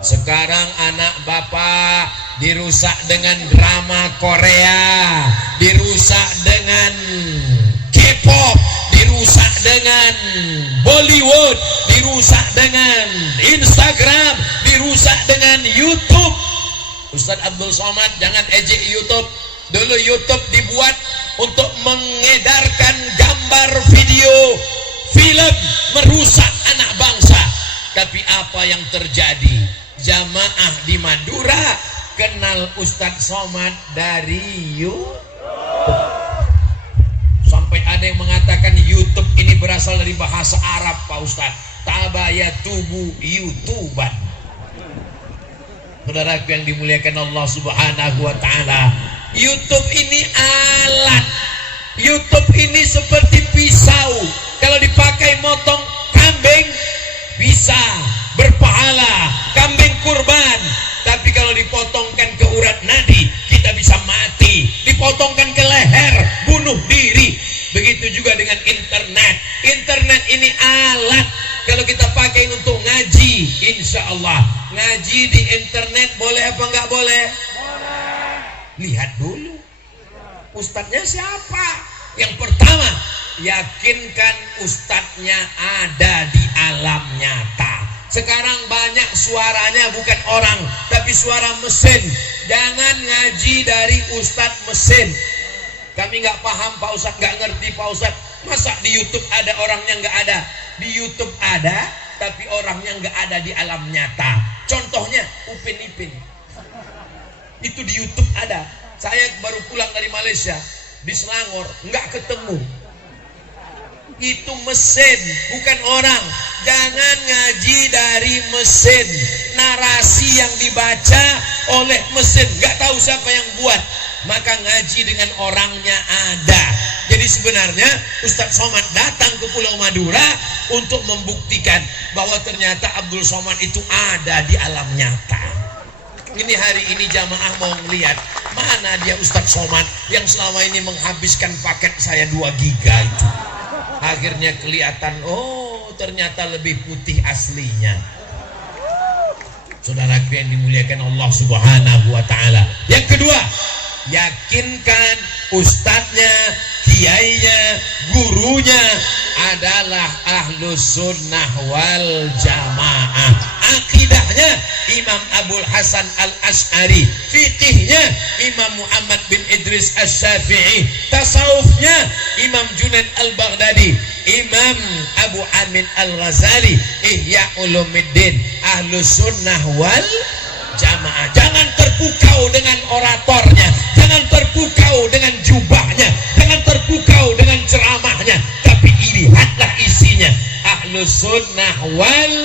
Sekarang anak bapak dirusak dengan drama Korea, dirusak dengan K-pop, dirusak dengan Bollywood, dirusak dengan Instagram, dirusak dengan YouTube. Ustadz Abdul Somad, jangan ejek YouTube. Dulu YouTube dibuat untuk mengedarkan gambar, video, film, merusak anak bangsa. Tapi apa yang terjadi? Jamaah di Madura kenal Ustadz Somad dari YouTube. Sampai ada yang mengatakan YouTube ini berasal dari bahasa Arab, Pak Ustadz. Tabayatubu YouTuban. Saudaraku yang dimuliakan Allah Subhanahu wa taala, YouTube ini alat. YouTube ini seperti pisau. Kalau dipakai motong kambing bisa berpahala, kambing kurban. Tapi kalau dipotongkan ke urat nadi, kita bisa mati. Dipotongkan ke leher, bunuh diri. Begitu juga dengan internet. Internet ini alat. Kalau kita pakai untuk ngaji, insya Allah ngaji di internet boleh apa nggak boleh? Boleh. Lihat dulu ustadznya siapa. Yang pertama, yakinkan ustadznya ada di alam nyata. Sekarang banyak suaranya bukan orang, tapi suara mesin. Jangan ngaji dari ustadz mesin. Kami nggak paham Pak Ustadz, nggak ngerti Pak Ustadz. Masa di YouTube ada orangnya nggak ada? Di YouTube ada, tapi orangnya nggak ada di alam nyata. Contohnya Upin Ipin. Itu di YouTube ada. Saya baru pulang dari Malaysia, di Selangor, nggak ketemu. Itu mesin, bukan orang. Jangan ngaji dari mesin. Narasi yang dibaca oleh mesin, nggak tahu siapa yang buat. Maka ngaji dengan orangnya ada. Jadi sebenarnya Ustadz Somad datang ke Pulau Madura untuk membuktikan bahwa ternyata Abdul Somad itu ada di alam nyata. Ini hari ini jamaah mau melihat mana dia Ustadz Somad yang selama ini menghabiskan paket saya 2 giga itu. Akhirnya kelihatan, oh ternyata lebih putih aslinya. Saudaraku yang dimuliakan Allah Subhanahu wa taala. Yang kedua, yakinkan ustadznya, kiainya, gurunya adalah ahlus sunnah wal jamaah. Akidahnya Imam Abul Hasan al-Ash'ari, fikihnya Imam Muhammad bin Idris al-Syafi'i, tasawufnya Imam Junaid al-Baghdadi, Imam Abu Hamid al-Ghazali, Ihya Ulumuddin, ahlus sunnah wal jamaah. Jangan terpukau dengan oratornya, jangan terpukau dengan jubahnya, jangan terpukau dengan ceramahnya, tapi lihatlah isinya. Ahlus sunnah wal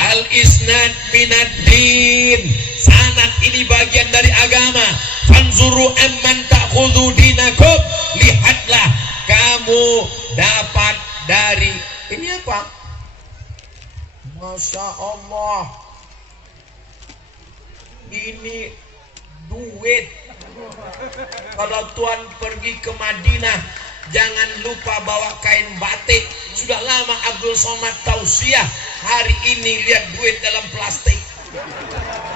al-isnad minad din. Sanad ini bagian dari agama. Fanzuru amman ta'khudhu dinakum. Lihatlah kamu dapat dari ini apa? Masya Allah, ini duit. Kalau tuan pergi ke Madinah, jangan lupa bawa kain batik. Sudah lama Abdul Somad tausiah, hari ini lihat duit dalam plastik.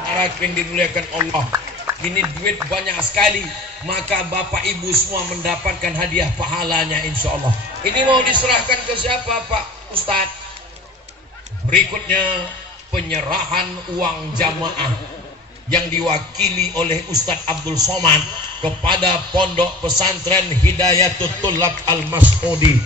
Para yang dimuliakan Allah, ini duit banyak sekali. Maka bapak ibu semua mendapatkan hadiah pahalanya insya Allah. Ini mau diserahkan ke siapa Pak Ustadz? Berikutnya penyerahan uang jamaah yang diwakili oleh Ustadz Abdul Somad kepada Pondok Pesantren Hidayatul Tullab Al-Mas'udi.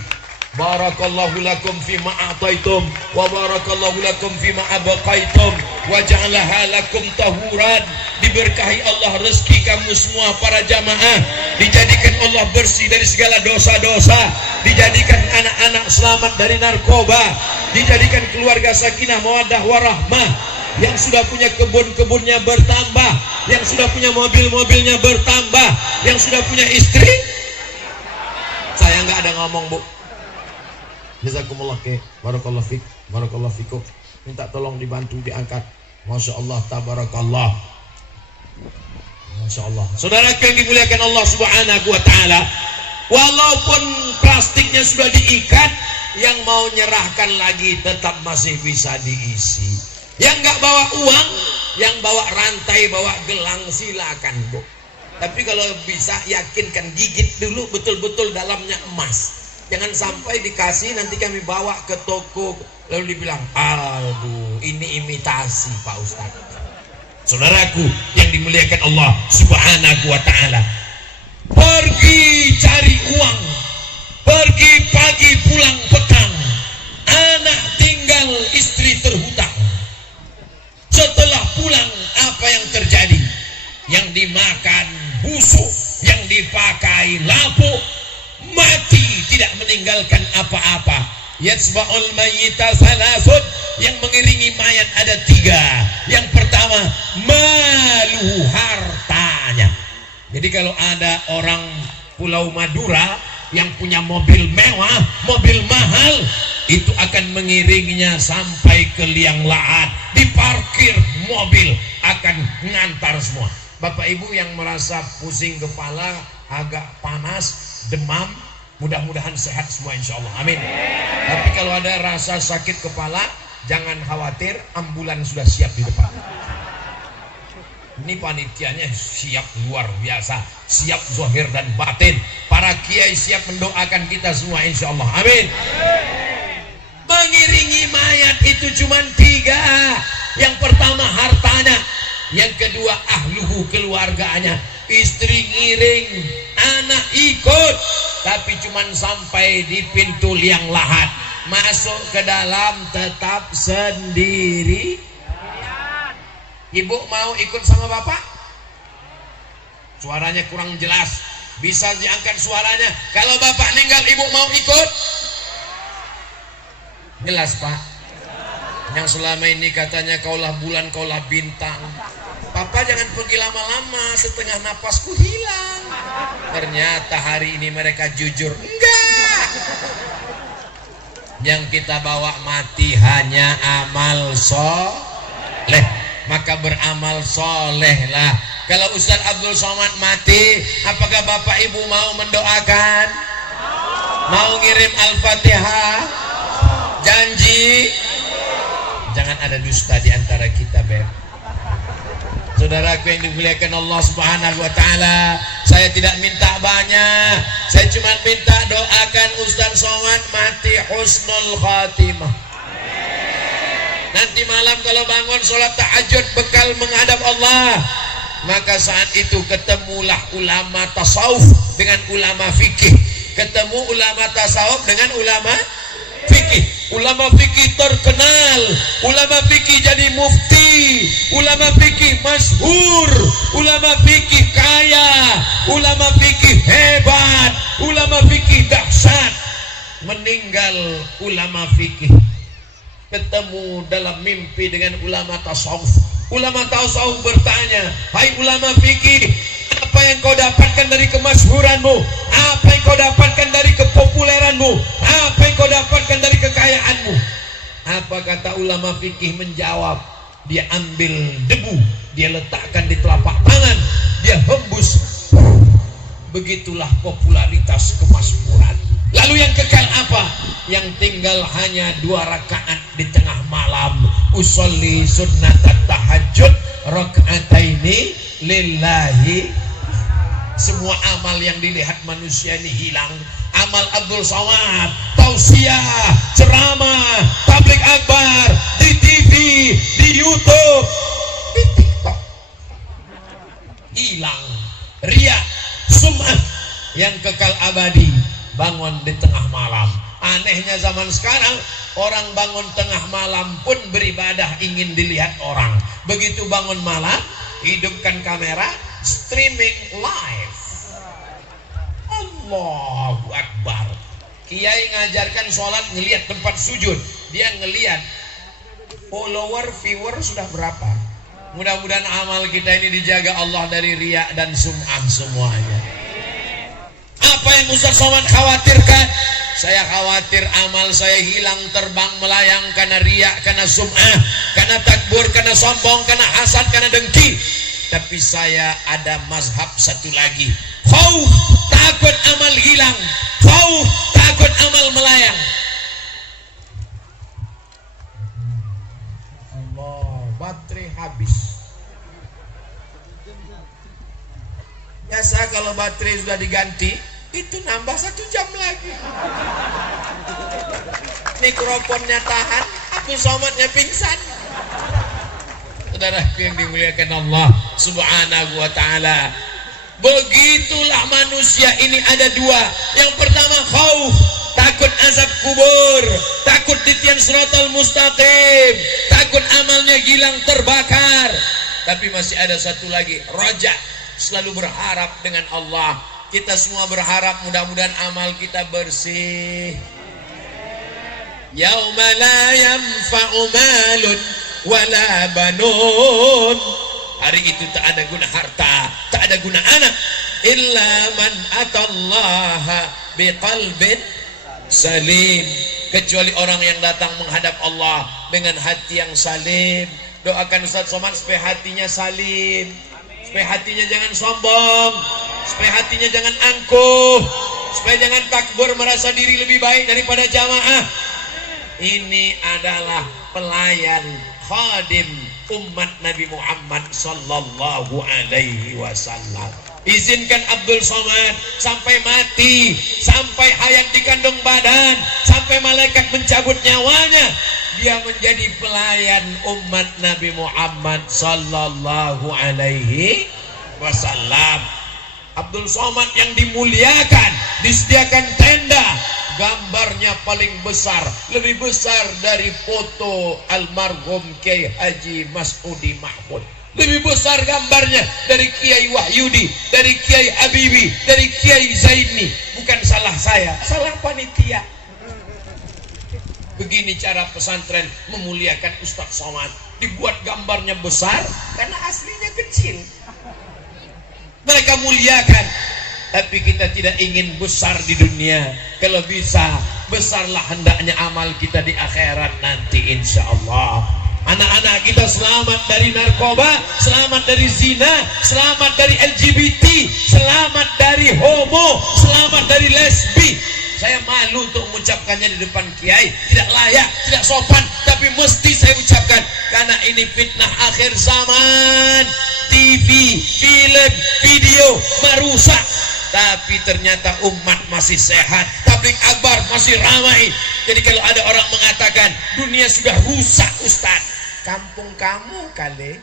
Barakallahu lakum fima a'taitum wa barakallahu lakum fima abqaitum wa ja'alaha lakum tahuran. Diberkahi Allah rezeki kamu semua para jamaah, dijadikan Allah bersih dari segala dosa-dosa, dijadikan anak-anak selamat dari narkoba, dijadikan keluarga sakinah mawaddah warahmah, yang sudah punya kebun-kebunnya bertambah, yang sudah punya mobil-mobilnya bertambah, yang sudah punya istri. Saya nggak ada ngomong Bu. Jazakumullah ke, barakallahu fik, barakallahu fikum. Minta tolong dibantu diangkat. Masya Allah, tabarakallah. Masya Allah. Saudara yang dimuliakan Allah Subhanahu wa taala, walaupun plastiknya sudah diikat, yang mau nyerahkan lagi tetap masih bisa diisi. Yang nggak bawa uang, yang bawa rantai, bawa gelang, silakan Bu. Tapi kalau bisa yakinkan, gigit dulu betul-betul dalamnya emas. Jangan sampai dikasih nanti kami bawa ke toko lalu dibilang, aduh ini imitasi Pak Ustadz. Saudaraku yang dimuliakan Allah Subhanahu wa ta'ala, pergi cari uang, pergi pagi pulang petang, anak tinggal istri terhutang. Setelah pulang apa yang terjadi? Yatsba'ul mayyita thalathun, yang mengiringi mayat ada 3. Yang pertama, malu, hartanya. Jadi kalau ada orang Pulau Madura yang punya mobil mewah, mobil mahal, itu akan mengiringinya sampai ke liang lahat, diparkir mobil, akan ngantar semua. Bapak Ibu yang merasa pusing kepala, agak panas, demam, mudah-mudahan sehat semua insya Allah, amin. Tapi kalau ada rasa sakit kepala, jangan khawatir, ambulan sudah siap di depan. Ini panitianya siap luar biasa, siap zahir dan batin. Para kiai siap mendoakan kita semua insya Allah, amin. Mengiringi mayat itu cuma 3. Yang pertama hartanya, yang kedua ahluhu, keluarganya, istri ngiring, anak ikut, tapi cuma sampai di pintu liang lahat, masuk ke dalam tetap sendiri. Ibu mau ikut sama bapak? Suaranya kurang jelas, bisa diangkat suaranya. Kalau bapak meninggal, ibu mau ikut? Jelas pak? Yang selama ini katanya kaulah bulan, kaulah bintang. Papa jangan pergi lama-lama, setengah napasku hilang. Ternyata hari ini mereka jujur, enggak. Yang kita bawa mati hanya amal soleh, maka beramal solehlah. Kalau Ustaz Abdul Somad mati, apakah bapak ibu mau mendoakan? Mau ngirim Al-Fatihah? Janji? Jangan ada dusta di antara kita, Beb. Saudaraku yang dimuliakan Allah Subhanahu wa taala, saya tidak minta banyak. Saya cuma minta doakan Ustaz Somad mati husnul khatimah. Nanti malam kalau bangun sholat tahajud bekal menghadap Allah, maka saat itu ketemulah ulama tasawuf dengan ulama fikih, ketemu ulama tasawuf dengan ulama fikih. Ulama fikih terkenal, ulama fikih jadi mufti, ulama fikih masyhur, ulama fikih kaya, ulama fikih hebat, ulama fikih dahsyat. Meninggal ulama fikih, ketemu dalam mimpi dengan ulama tasawuf. Ulama tasawuf bertanya, hai ulama fikih, apa yang kau dapatkan dari kemasyhuranmu? Apa yang kau dapatkan dari kepopuleranmu? Apa yang kau dapatkan dari kekayaanmu? Apa kata ulama fikih menjawab? Dia ambil debu, dia letakkan di telapak tangan, dia hembus. Begitulah popularitas kemasyhuran. Lalu yang kekal apa? Yang tinggal hanya 2 rakaat di tengah malam. Usolli sunnatat tahajud raka'ataini lillahi. Semua amal yang dilihat manusia ini hilang. Amal Abdul Somad, tausiah, ceramah, tabligh akbar, di TV, di YouTube, di TikTok, hilang. Riya, sum'ah, yang kekal abadi, bangun di tengah malam. Anehnya zaman sekarang, orang bangun tengah malam pun beribadah ingin dilihat orang. Begitu bangun malam, hidupkan kamera, streaming live. Allahu Akbar. Kiai ngajarkan sholat ngelihat tempat sujud, dia ngelihat follower, viewer sudah berapa. Mudah-mudahan amal kita ini dijaga Allah dari riya dan sum'ah semuanya. Apa yang Ustaz Somad khawatirkan? Saya khawatir amal saya hilang, terbang melayang karena riya, karena sum'ah, karena takbur, karena sombong, karena hasad, karena dengki. Tapi saya ada mazhab satu lagi, khauf, takut amal hilang, khauf, takut amal melayang. Allah, baterai habis. Biasa kalau baterai sudah diganti, itu nambah 1 jam lagi. Mikrofonnya tahan, Abdul Somadnya pingsan. Saudaraku yang dimuliakan Allah Subhanahu wa ta'ala, begitulah manusia ini ada 2. Yang pertama khauf, takut azab kubur, takut titian siratal mustaqim, takut amalnya hilang terbakar. Tapi masih ada satu lagi, raja, selalu berharap dengan Allah. Kita semua berharap mudah-mudahan amal kita bersih. yauma la yanfa'u malun wala banun. Hari itu tak ada guna harta, tak ada guna anak, illa man atallaha biqalbin salim, kecuali orang yang datang menghadap Allah dengan hati yang salim. Doakan Ustaz Somad supaya hatinya salim, supaya hatinya jangan sombong, supaya hatinya jangan angkuh, supaya jangan takbur merasa diri lebih baik daripada jamaah. Ini adalah pelayan khadim umat Nabi Muhammad sallallahu alaihi wasallam. Izinkan Abdul Somad sampai mati, sampai hayat di kandung badan, sampai malaikat mencabut nyawanya, dia menjadi pelayan umat Nabi Muhammad sallallahu alaihi wasallam. Abdul Somad yang dimuliakan, disediakan tenda, gambarnya paling besar, lebih besar dari foto almarhum Kiai Haji Masudi Mahmud. Lebih besar gambarnya dari Kiai Wahyudi, dari Kiai Habibi, dari Kiai Zaini. Bukan salah saya, salah panitia. Begini cara pesantren memuliakan Ustaz Somad. Dibuat gambarnya besar karena aslinya kecil. Mereka muliakan, tapi kita tidak ingin besar di dunia. Kalau bisa, besarlah hendaknya amal kita di akhirat nanti insya Allah. Anak-anak kita selamat dari narkoba, selamat dari zina, selamat dari LGBT, selamat dari homo, selamat dari lesbi. Saya malu untuk mengucapkannya di depan kiai, tidak layak, tidak sopan, tapi mesti saya ucapkan karena ini fitnah akhir zaman. TV, film, video merusak, tapi ternyata umat masih sehat, tabligh akbar masih ramai. Jadi kalau ada orang mengatakan dunia sudah rusak, Ustaz, kampung kamu kali.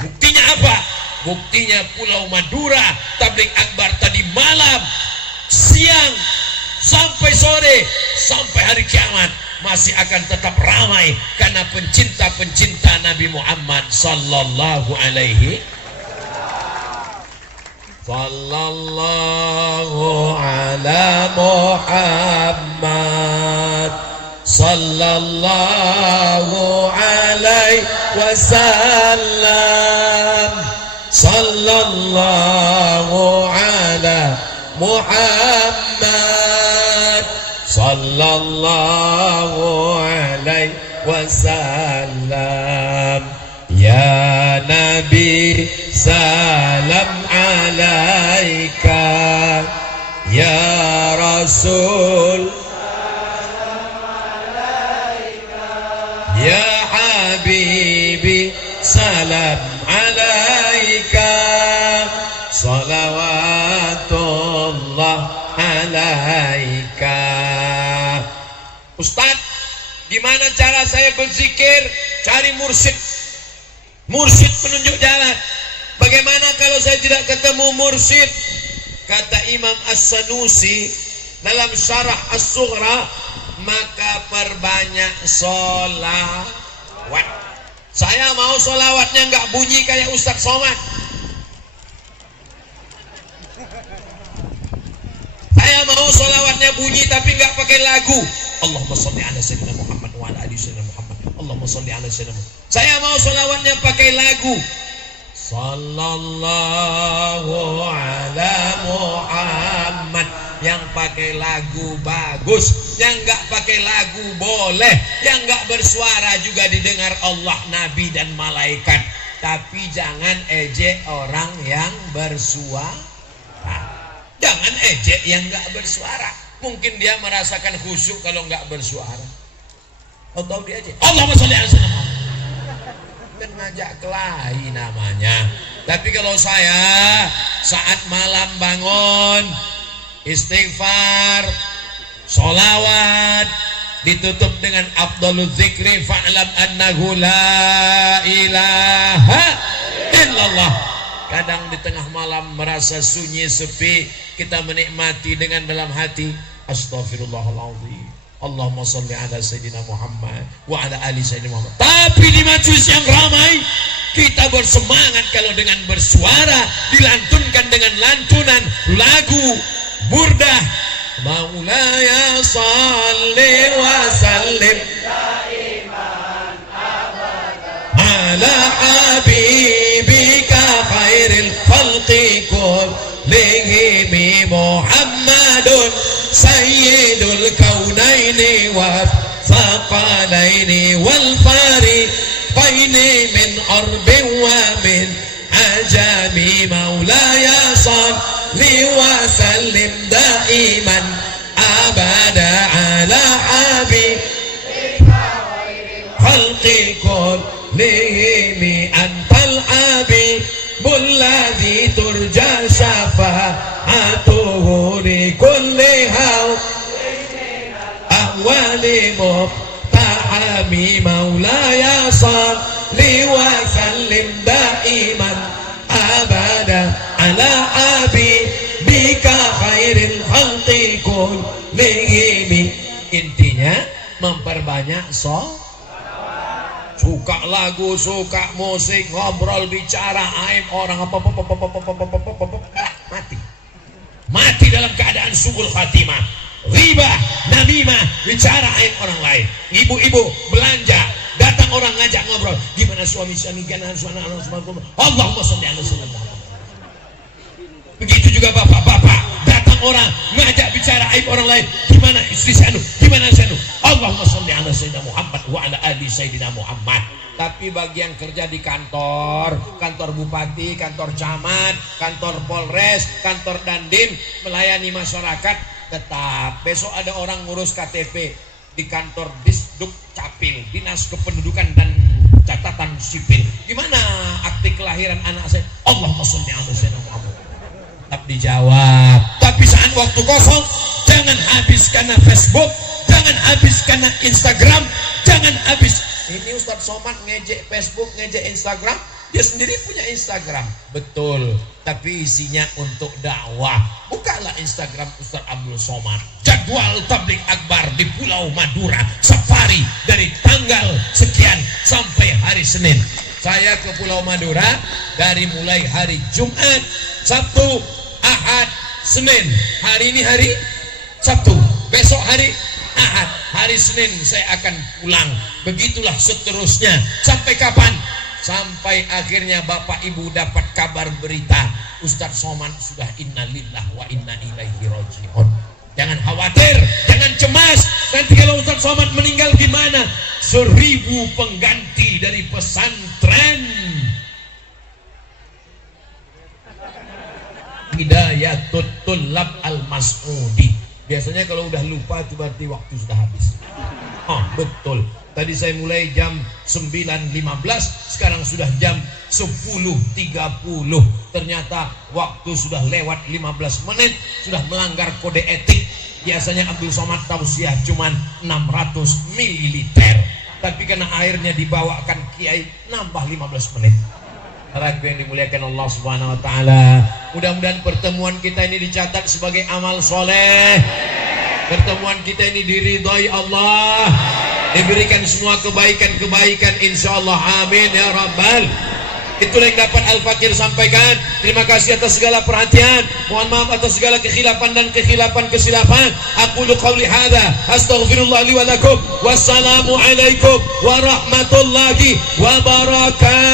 Buktinya apa? Buktinya Pulau Madura, tabligh akbar tadi malam, siang, sampai sore, sampai hari kiamat masih akan tetap ramai karena pencinta-pencinta Nabi Muhammad sallallahu alaihi sallallahu ala Muhammad sallallahu alaihi wasallam sallallahu ala Muhammad sallallahu alaihi wasallam. Ya Nabi salam alaika, ya Rasul salam alaika, ya Habibi salam alaika, salawatullah alaika. Ustaz, gimana cara saya berzikir? Cari mursyid, mursyid penunjuk jalan. Bagaimana kalau saya tidak ketemu mursyid? Kata Imam As-Sanusi dalam syarah As-Sughra, maka perbanyak sholawat. Saya mau sholawatnya nggak bunyi kayak Ustaz Somad. Saya mau sholawatnya bunyi tapi nggak pakai lagu. Allahumma sholli ala sayyidina Muhammad wa ala ali sayyidina Muhammad. Allahumma sholli ala sayyidina Muhammad. Saya mau sholawatnya pakai lagu. Sallallahu ala Muhammad. Yang pakai lagu bagus, yang nggak pakai lagu boleh, yang nggak bersuara juga didengar Allah, Nabi dan malaikat. Tapi jangan ejek orang yang bersuara. Jangan ejek yang nggak bersuara. Mungkin dia merasakan khusyuk kalau nggak bersuara. Atau dia aja Allahumma sholli ala sayyidina Muhammad. Kan ngajak kelahi namanya. Tapi kalau saya saat malam bangun, istighfar, sholawat, ditutup dengan afdhalul dzikri fa'lam annahu la ilaha illallah. Kadang di tengah malam merasa sunyi sepi, kita menikmati dengan dalam hati astaghfirullahaladzim, Allahumma sholli ala sayyidina Muhammad wa ala ali sayyidina Muhammad. Tapi di majelis yang ramai kita bersemangat kalau dengan bersuara, dilantunkan dengan lantunan lagu burdah, مولاي صل وسلم على حبيبك خير الخلق كلهم محمد سيد الكونين والثقلين والفريقين من أرب ومن عجم مولاي صل وسلم دائما أبدا على حبيبك خلق كلهم أنت الحبيب الذي ترجى شفاعته لكل أول مقتحم مولاي صل وسلم دائما أبدا على حبيبك خير الخلق كلهم. Intinya memperbanyak suka lagu, suka musik, ngobrol, bicara aib orang mati dalam keadaan su'ul khatimah, ghibah, namimah, bicara aib orang lain. Ibu-ibu belanja, datang orang ngajak ngobrol, gimana suami gimana Allahumma sholli ala sayyidina Muhammad. Begitu juga bapak-bapak, datang orang ngajak bicara aib orang lain, gimana istri saya gimana saya Allahumma sholli ala sayyidina Muhammad wa ala ali sayyidina Muhammad. Tapi bagi yang kerja di kantor bupati, kantor camat, kantor polres, kantor dandim, melayani masyarakat, tetap besok ada orang ngurus KTP di kantor Disduk Capil, Dinas Kependudukan dan Catatan Sipil, gimana akte kelahiran anak saya? Allahumma sholli ala sayyidina Muhammad. Tetap dijawab. Tapi saat waktu kosong jangan habis karena Facebook, jangan habis karena Instagram, jangan habis. Ini Ustadz Somad ngejek Facebook, ngejek Instagram, dia sendiri punya Instagram, betul, tapi isinya untuk dakwah. Bukalah Instagram Ustadz Abdul Somad, jadwal tabligh akbar di Pulau Madura, safari dari tanggal sekian sampai hari Senin. Saya ke Pulau Madura dari mulai hari Jumat, Sabtu, Ahad, Senin. Hari ini hari Sabtu, besok hari Ahad, hari Senin saya akan pulang. Begitulah seterusnya. Sampai kapan? Sampai akhirnya Bapak Ibu dapat kabar berita Ustadz Somad sudah innalillah wa inna ilaihi raji'un. Jangan khawatir, jangan cemas. Nanti kalau Ustadz Somad meninggal gimana? 1000 pengganti dari pesantren Hidayatul Tullab Al-Mas'udi. Biasanya kalau udah lupa itu berarti waktu sudah habis. Oh betul, tadi saya mulai jam 9.15, sekarang sudah jam 10.30. Ternyata waktu sudah lewat 15 menit, sudah melanggar kode etik. Biasanya Abdul Somad tausiah cuman 600 ml, tapi karena airnya dibawakan kiai nambah 15 menit. Ragu yang dimuliakan Allah Subhanahu wa taala. Mudah-mudahan pertemuan kita ini dicatat sebagai amal soleh. Pertemuan kita ini diridhai Allah. Diberikan semua kebaikan-kebaikan insyaallah, amin ya rabbal. Itulah yang dapat Al-Fakir sampaikan. Terima kasih atas segala perhatian. Mohon maaf atas segala kekhilafan dan kesilapan. Aqulu qouli hadza astaghfirullah li wa lakum. Wassalamu alaikum warahmatullahi wabarakatuh.